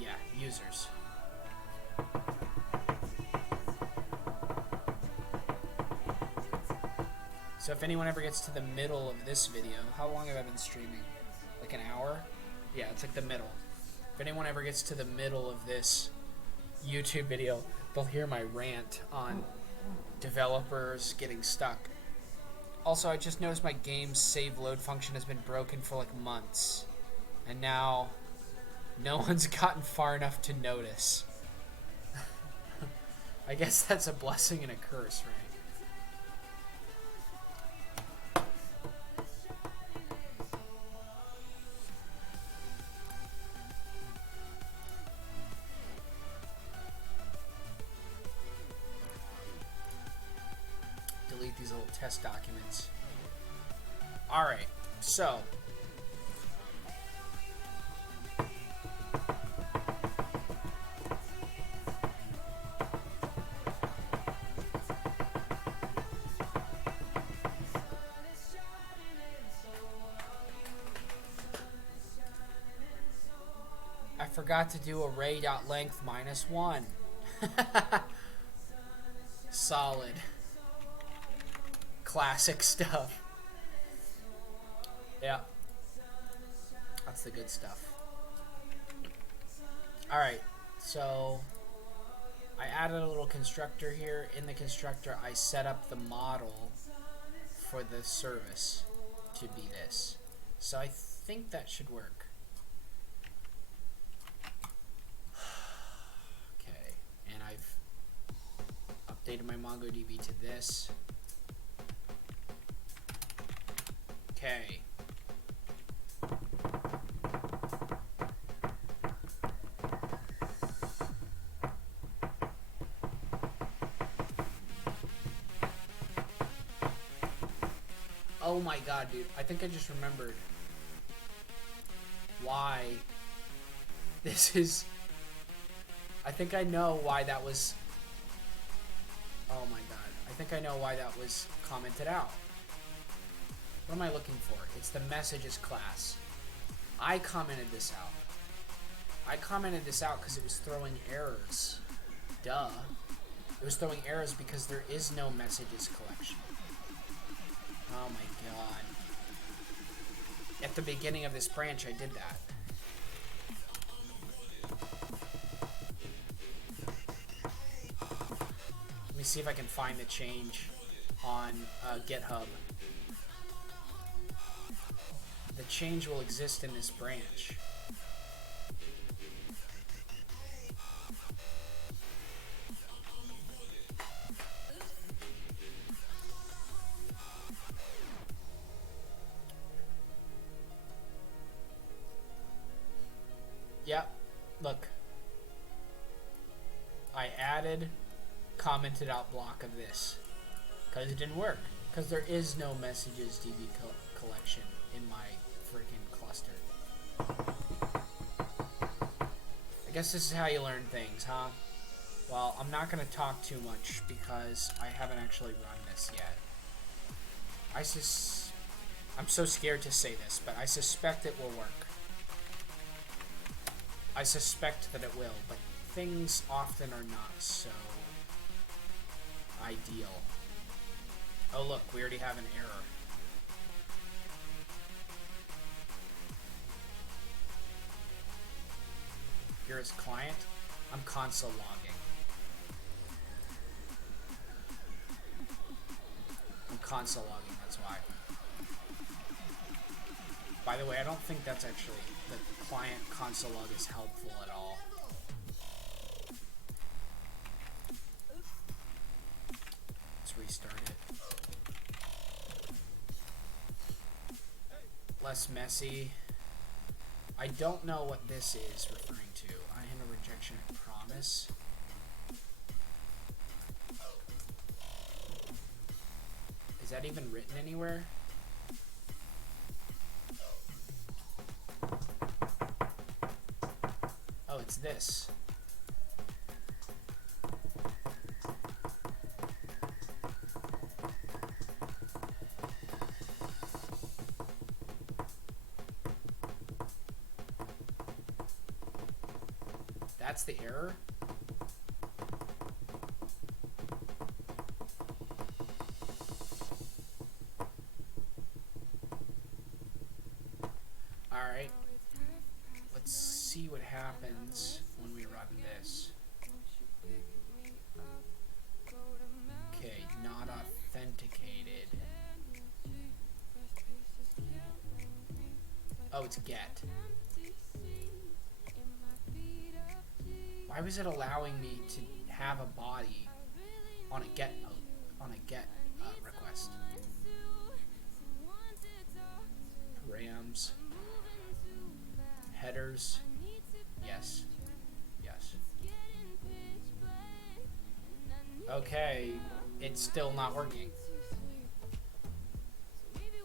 Yeah, users. So if anyone ever gets to the middle of this video, how long have I been streaming? Like an hour? Yeah, it's like the middle. If anyone ever gets to the middle of this YouTube video, they'll hear my rant on developers getting stuck. Also, I just noticed my game's save load function has been broken for like months. And now, no one's gotten far enough to notice. I guess that's a blessing and a curse, right? Delete these little test documents. Alright, so I forgot to do array.length -1. Solid. Classic stuff. Yeah. That's the good stuff. Alright, so I added a little constructor here. In the constructor, I set up the model for the service to be this. So I think that should work. Okay, and I've updated my MongoDB to this. Okay. Oh my god, dude. I think I just remembered why this is... I think I know why that was... Oh my god. I think I know why that was commented out. What am I looking for? It's the messages class. I commented this out. I commented this out because it was throwing errors. Duh. It was throwing errors because there is no messages collection. Oh my god. At the beginning of this branch, I did that. Let me see if I can find the change on GitHub. The change will exist in this branch. Yep, look. I added commented out block of this because it didn't work, because there is no messages DB collection in my freaking cluster. I guess this is how you learn things, huh? Well, I'm not going to talk too much because I haven't actually run this yet. I'm so scared to say this, but I suspect it will work. I suspect that it will, but things often are not so ideal. Oh look, we already have an error. Here is client. I'm console logging. I'm console logging, that's why. By the way, I don't think that's actually, the client console log is helpful at all. Let's restart it. Less messy. I don't know what this is referring to. I handle rejection and promise. Is that even written anywhere? Oh, it's this. That's the error? Alright. Let's see what happens when we run this. Okay, not authenticated. Oh, it's get. Why was it allowing me to have a body on a get request? Params, headers, yes, yes. Okay, it's still not working.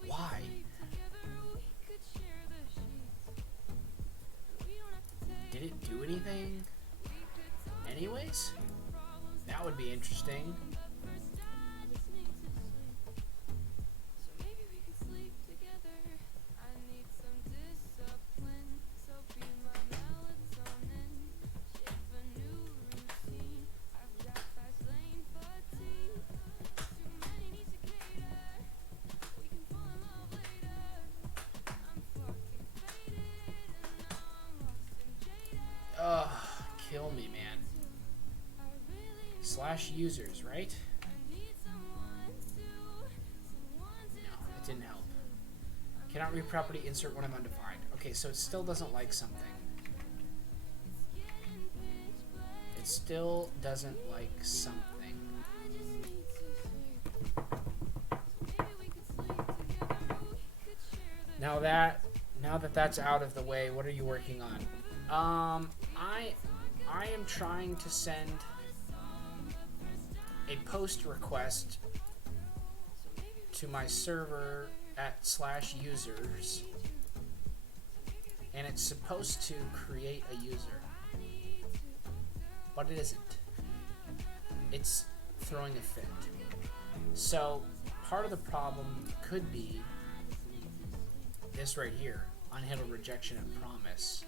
Why? Did it do anything? Anyways, that would be interesting. Ugh, kill me, man. /users, right? No, it didn't help. Cannot read property, insert when I'm undefined. Okay, so it still doesn't like something. It still doesn't like something. Now that that's out of the way, what are you working on? I am trying to send a post request to my server at /users, and it's supposed to create a user, but it isn't. It's throwing a fit. So part of the problem could be this right here, unhandled rejection and promise.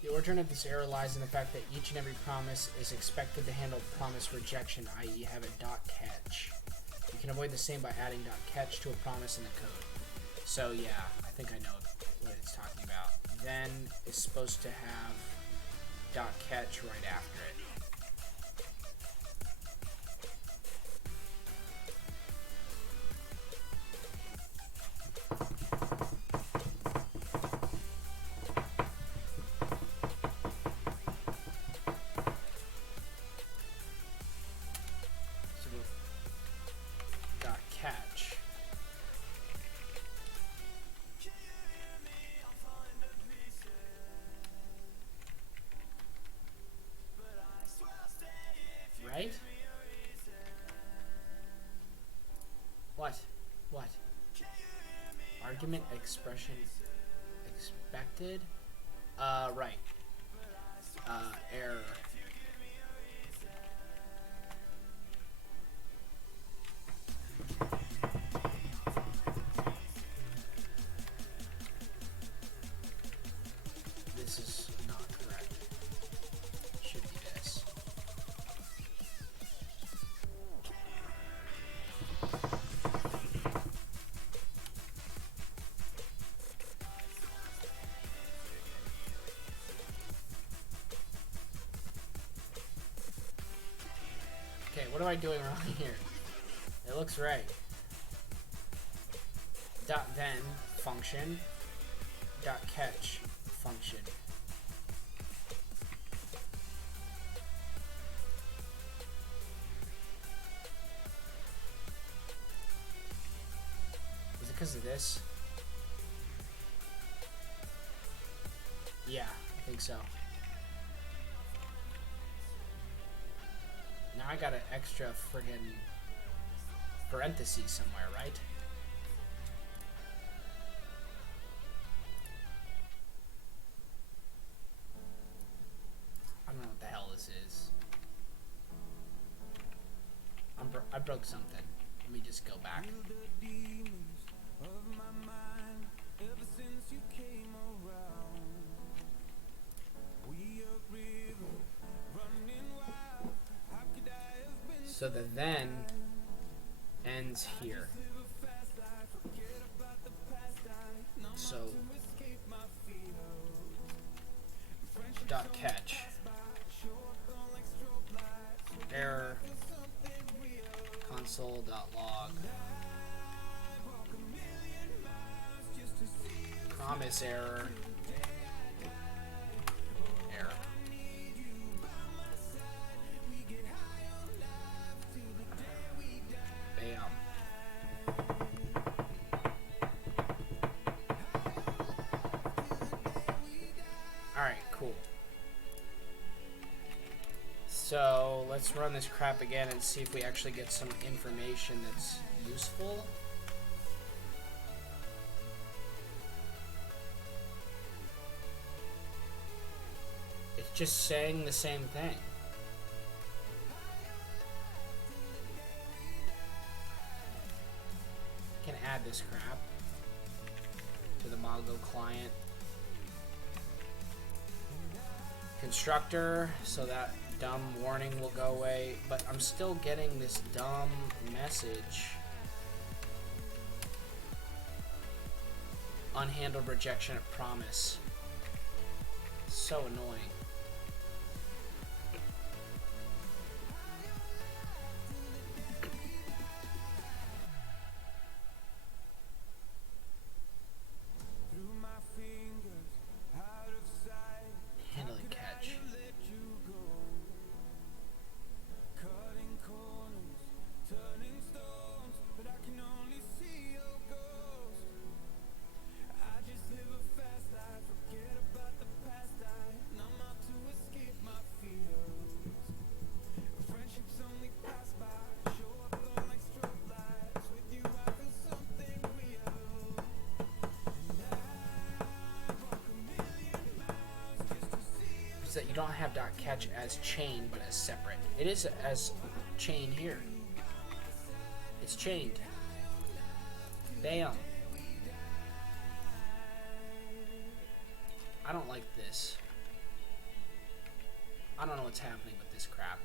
The origin of this error lies in the fact that each and every promise is expected to handle promise rejection, i.e. have a .catch. You can avoid the same by adding .catch to a promise in the code. So yeah, I think I know what it's talking about. Then it's supposed to have .catch right after it. What? Argument expression expected? Right. Error. This is not correct. Should be this. Okay, what am I doing wrong here? It looks right. Dot then function. Dot catch function. Is it because of this? Yeah, I think so. Now I got an extra friggin' parentheses somewhere, right? I don't know what the hell this is. I broke something. Let me just go back. So the then ends here. So dot catch error console.log promise error error. Bam. Alright, cool. So let's run this crap again and see if we actually get some information that's useful. It's just saying the same thing. Can add this crap to the Mongo client. Constructor, so that dumb warning will go away, but I'm still getting this dumb message. Unhandled rejection of promise. So annoying. Handling catch. That you don't have dot catch as chain but as separate. It is as chain here. It's chained. Bam. I don't like this. I don't know what's happening with this crap.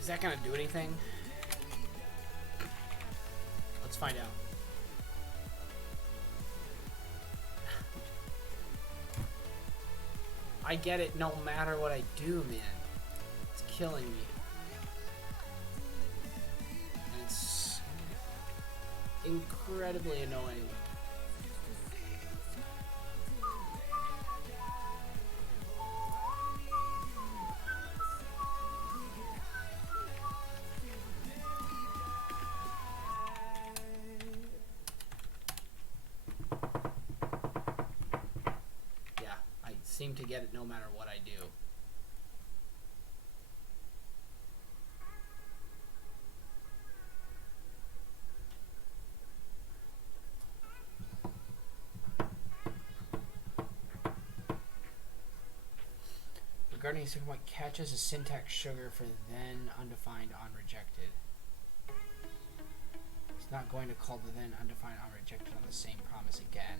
Is that gonna do anything? Let's find out. I get it no matter what I do, man. It's killing me. And it's incredibly annoying. seem to get it no matter what I do. Regarding a second point, catches a syntax sugar for then undefined on rejected. It's not going to call the then undefined on rejected on the same promise again.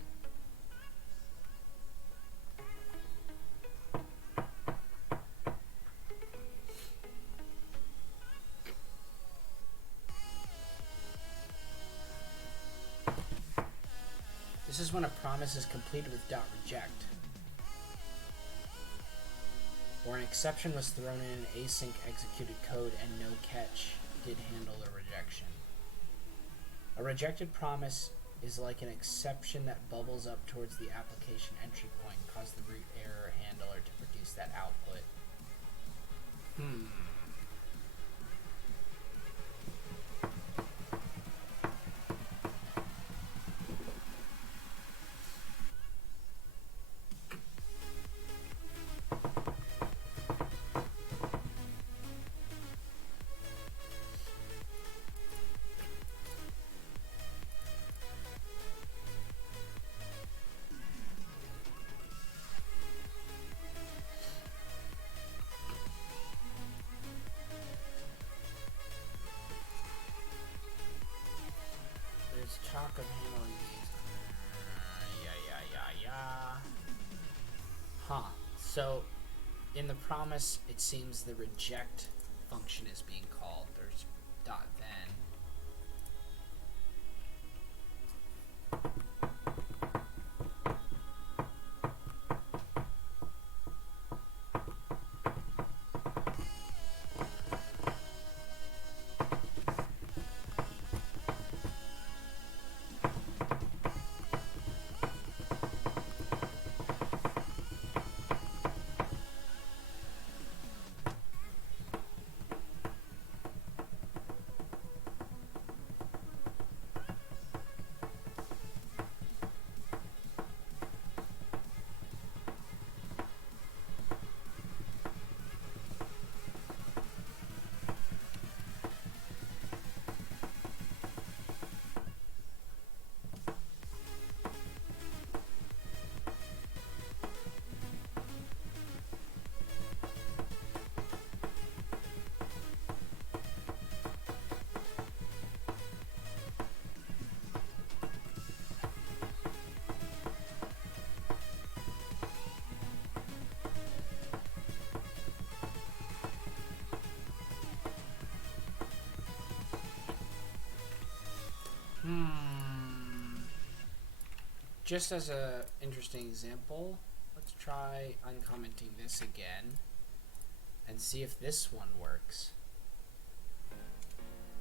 This is when a promise is completed with .reject. Or an exception was thrown in async executed code and no catch did handle the rejection. A rejected promise is like an exception that bubbles up towards the application entry point and causes the root error handler to produce that output. Talk of handling these. So, in the promise, it seems the reject function is being called. There's .then. Just as a interesting example, let's try uncommenting this again and see if this one works.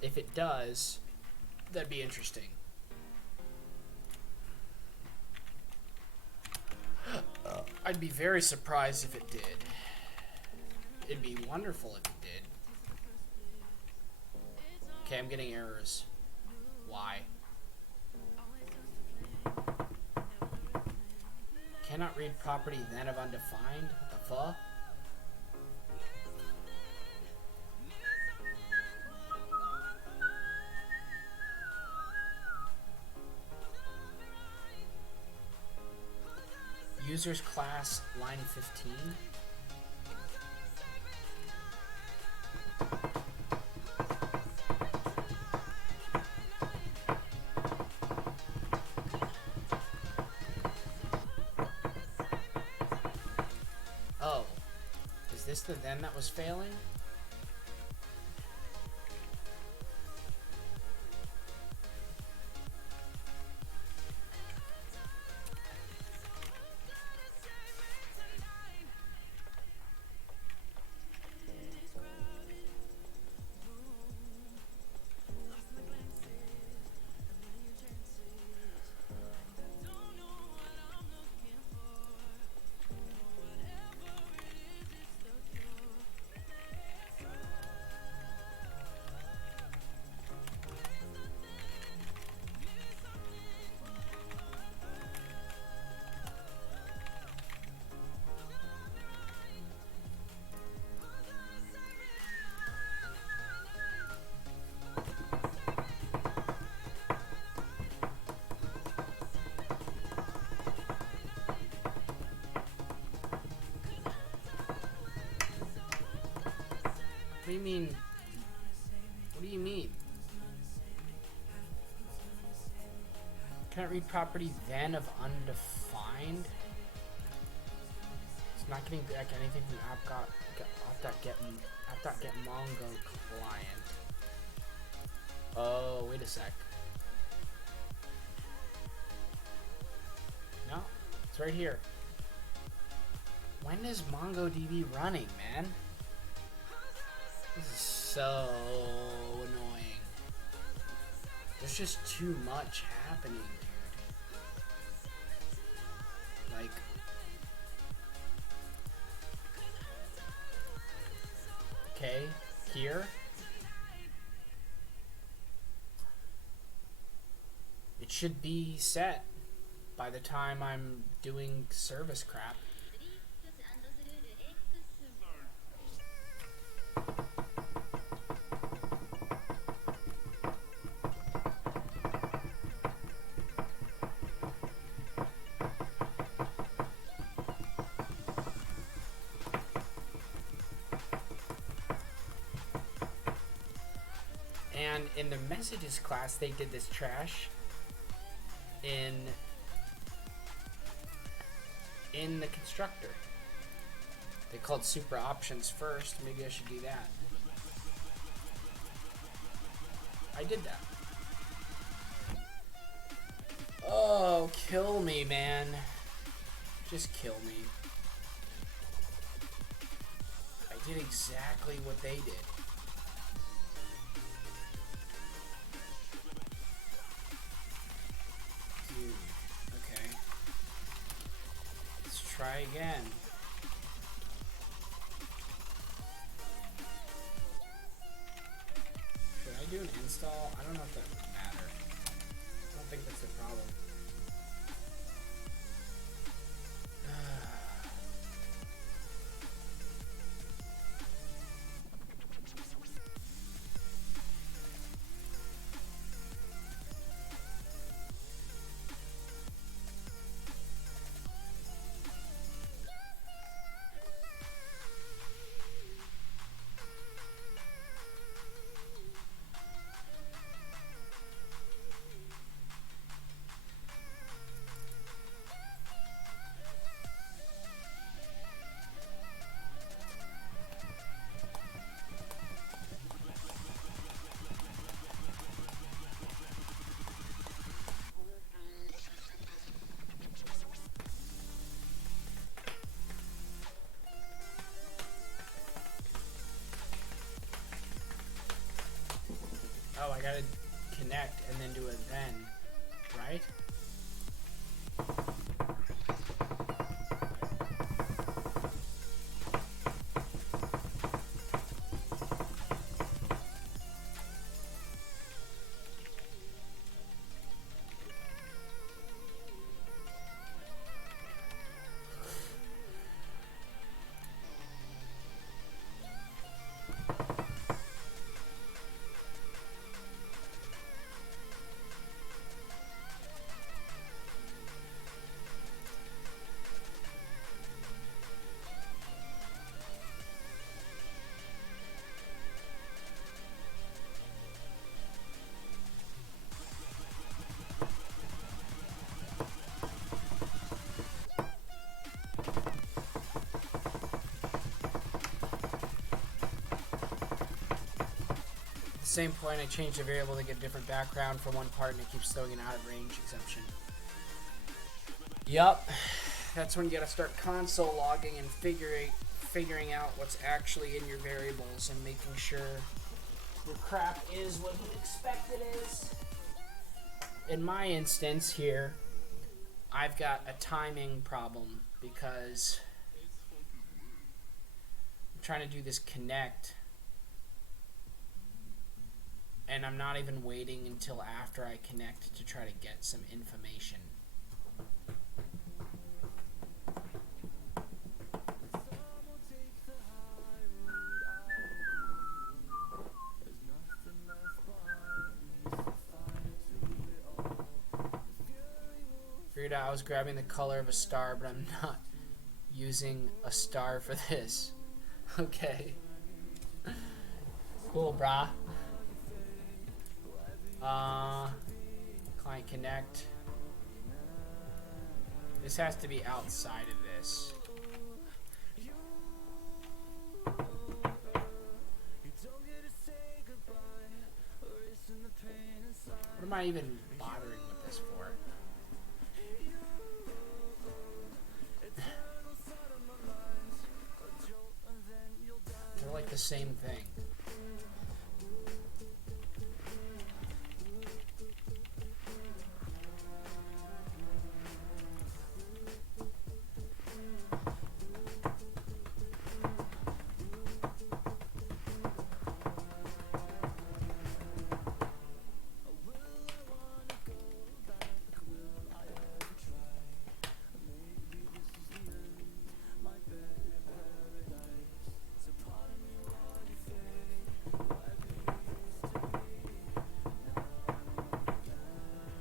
If it does, that'd be interesting. I'd be very surprised if it did. It'd be wonderful if it did. Okay, I'm getting errors. Why? Cannot read property then of undefined? What the fuck? Users class line 15. Oh, is this the then that was failing? mean? What do you mean? Can't read property then of undefined? It's not getting back anything from app.get Mongo client. Oh, wait a sec. No, it's right here. When is MongoDB running, man? This is so annoying. There's just too much happening, dude. Like, okay, here. It should be set by the time I'm doing service crap. And in the messages class, they did this trash in the constructor. They called super options first. Maybe I should do that. I did that. Oh, kill me, man. Just kill me. I did exactly what they did. Try again. Should I do an install? I don't know if that would matter. I don't think that's the problem. Oh, I gotta connect and then do a then, right? Same point, I changed a variable to get a different background for one part and it keeps throwing an out of range exception. Yup, that's when you gotta start console logging and figuring out what's actually in your variables and making sure your crap is what you expect it is. In my instance here, I've got a timing problem because I'm trying to do this connect and I'm not even waiting until after I connect to try to get some information. Figured out I was grabbing the color of a star, but I'm not using a star for this. Okay. Cool, brah. Client connect. This has to be outside of this. What am I even bothering with this for? They're like the same thing.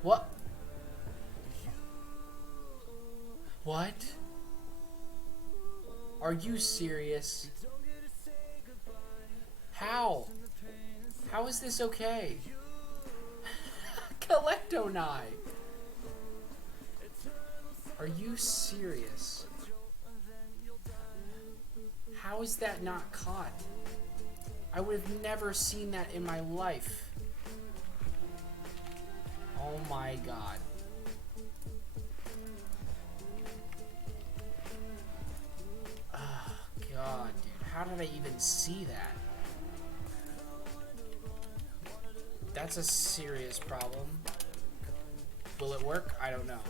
What? What? Are you serious? How? How is this okay? Collectonai. Are you serious? How is that not caught? I would have never seen that in my life. Oh my god. Oh god, dude. How did I even see that? That's a serious problem. Will it work? I don't know.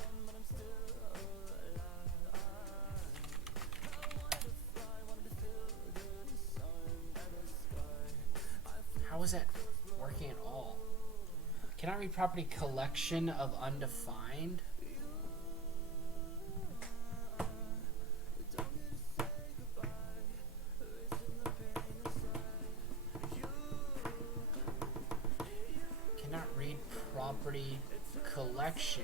How is that working at all? Cannot read property collection of undefined? Cannot read property collection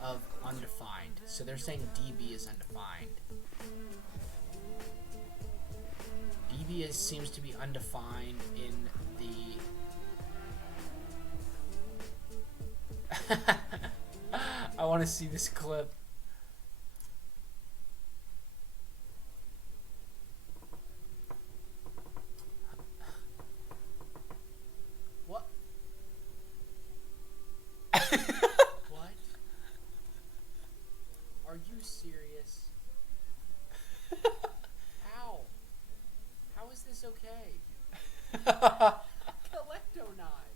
of undefined. So they're saying DB is undefined. DB seems to be undefined in the... I want to see this clip. What? What? Are you serious? How? How is this okay? Collectonai.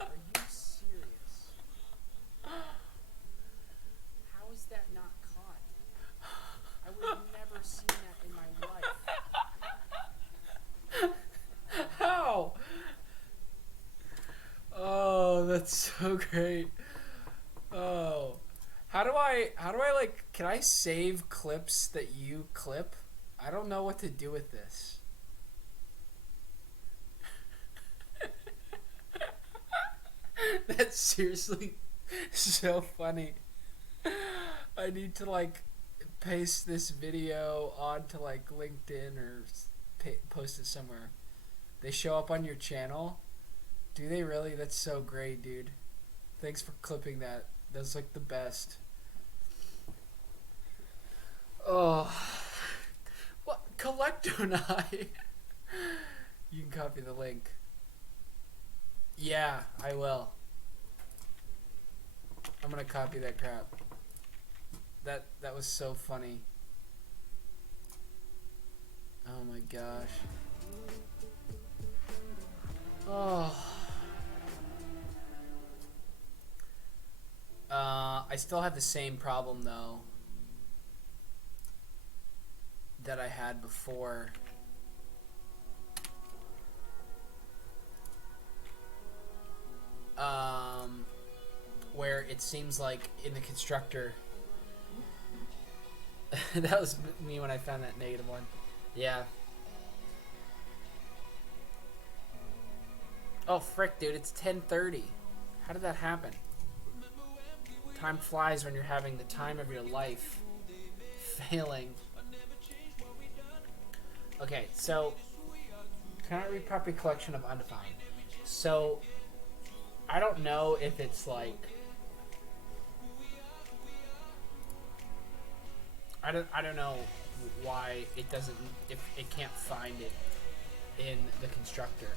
Are you serious? How is that not caught? I would have never seen that in my life. How? Oh, that's so great. Oh. How do I like, can I save clips that you clip? I don't know what to do with this. That's seriously so funny. I need to like paste this video onto like LinkedIn or post it somewhere. They show up on your channel? Do they really? That's so great, dude. Thanks for clipping that. That's like the best. Oh. What? Collectonai. You can copy the link. Yeah, I will. I'm gonna copy that crap. That was so funny. Oh my gosh. Oh. I still have the same problem though that I had before. Where it seems like in the constructor that was me when I found that negative one. Yeah. Oh frick, dude, it's 10:30. How did that happen? Time flies when you're having the time of your life. Failing. Okay, so Cannot read property collection of undefined. So I don't know if it's like I don't know why it doesn't, if it can't find it in the constructor.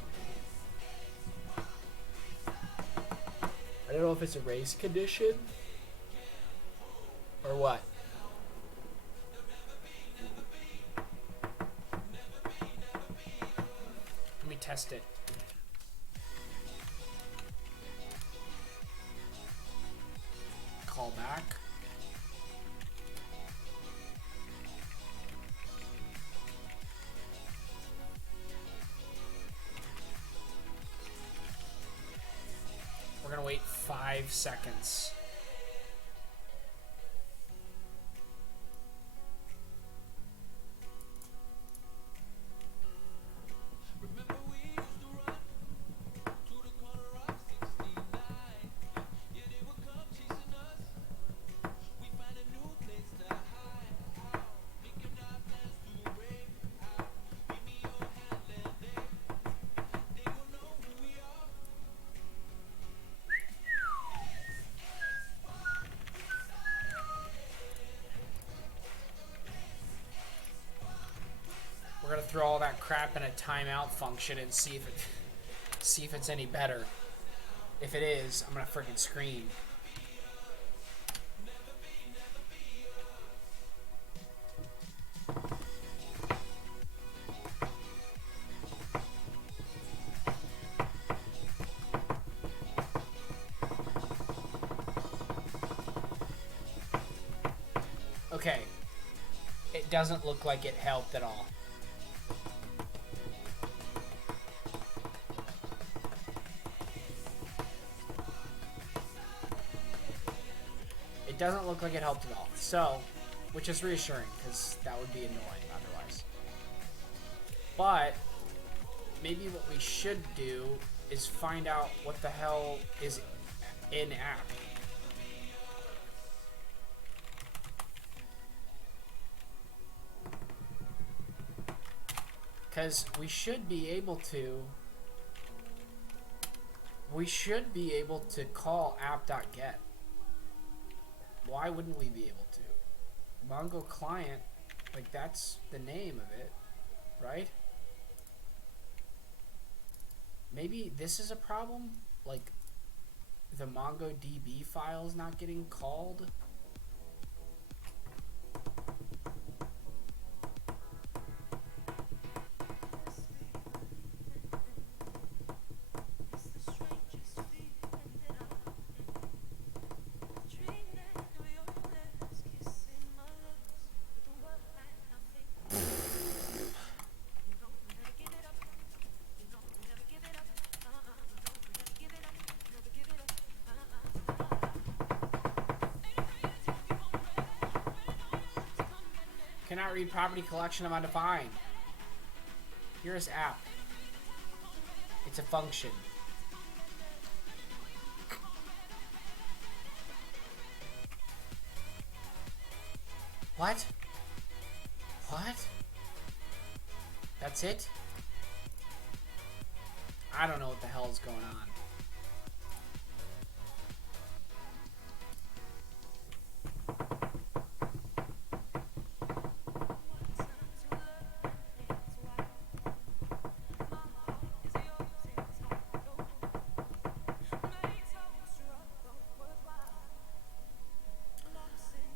I don't know if it's a race condition or what. Let me test it. Call back. We're gonna wait 5 seconds. We're gonna throw all that crap in a timeout function and see if it's any better. If it is, I'm gonna freaking scream. Okay. It doesn't look like it helped at all. It doesn't look like it helped at all. So, which is reassuring, because that would be annoying otherwise. But, maybe what we should do is find out what the hell is in-app. Because we should be able to call app.get. Why wouldn't we be able to? Mongo client, like that's the name of it, right? Maybe this is a problem, like the MongoDB file is not getting called. Cannot read property collection of undefined. Here's app. It's a function. What? What? That's it? I don't know what the hell is going on.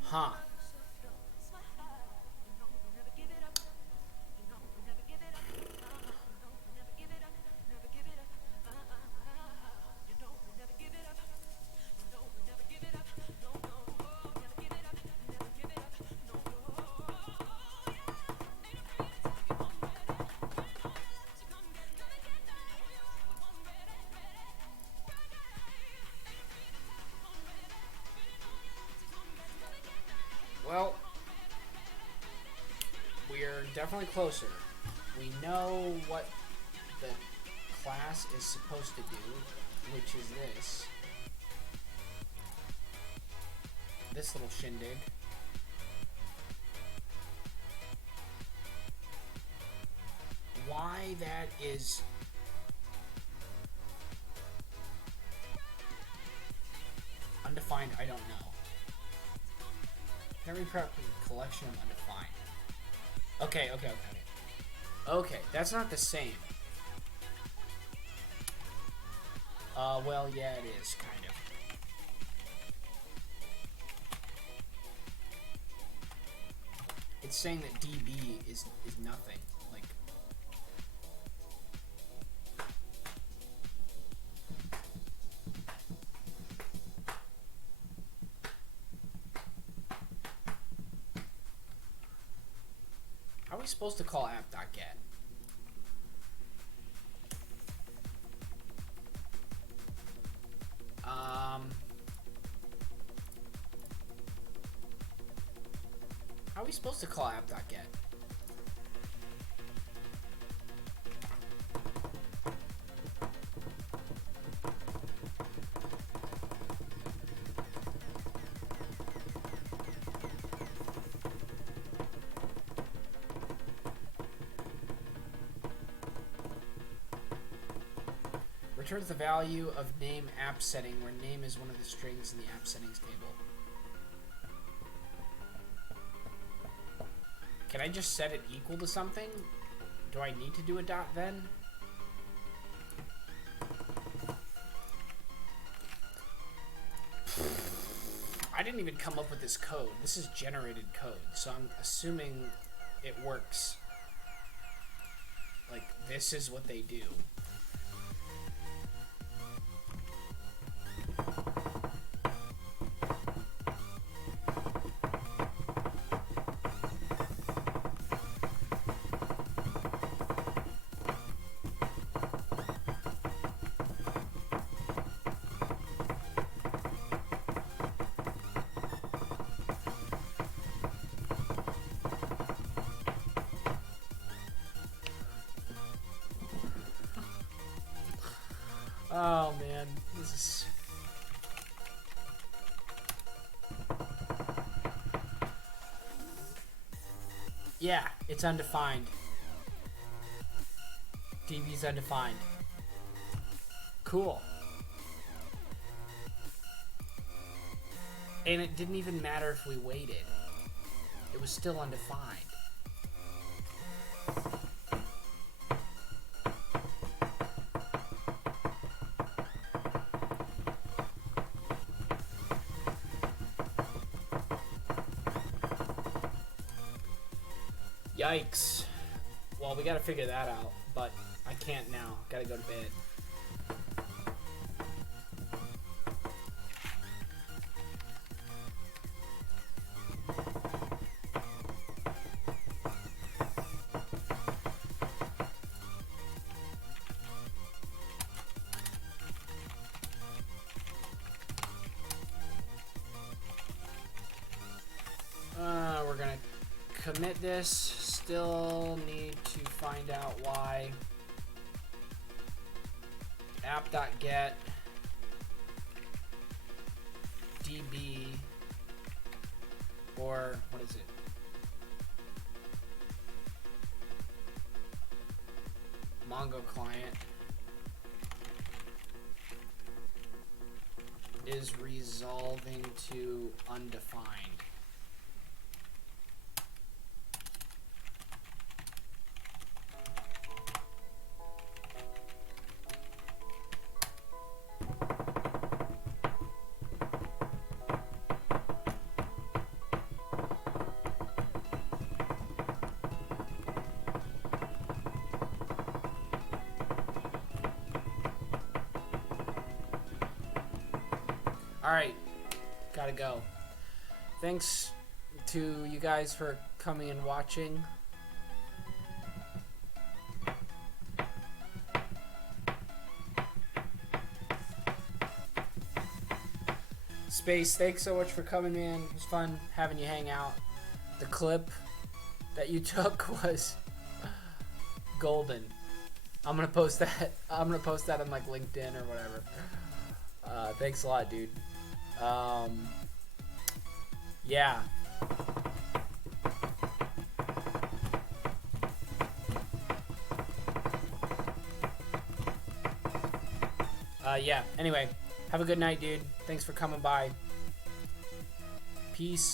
Huh. Well, we're definitely closer. We know what the class is supposed to do, which is this. This little shindig. why that is undefined, I don't know. Memory prep collection of undefined. Okay. Okay, that's not the same. Well, yeah, it is, kind of. It's saying that DB is nothing. Like, how are we supposed to call app.get? How are we supposed to call app.get? Returns the value of name app setting, where name is one of the strings in the app settings table. Can I just set it equal to something? Do I need to do a dot then? I didn't even come up with this code. This is generated code, so I'm assuming it works. Like, this is what they do. Oh man, this is... Yeah, it's undefined. DB's undefined. Cool. And it didn't even matter if we waited. It was still undefined. Yikes. Well, we gotta figure that out, but I can't now. Gotta go to bed. We're gonna commit this. Still need to find out why app.get db, or what is it? Mongo client is resolving to undefined. Alright, gotta go. Thanks to you guys for coming and watching. Space, thanks so much for coming, man. It was fun having you hang out. The clip that you took was golden. I'm gonna post that. I'm gonna post that on like LinkedIn or whatever. Thanks a lot, dude. Yeah. Yeah, anyway, have a good night, dude. Thanks for coming by. Peace.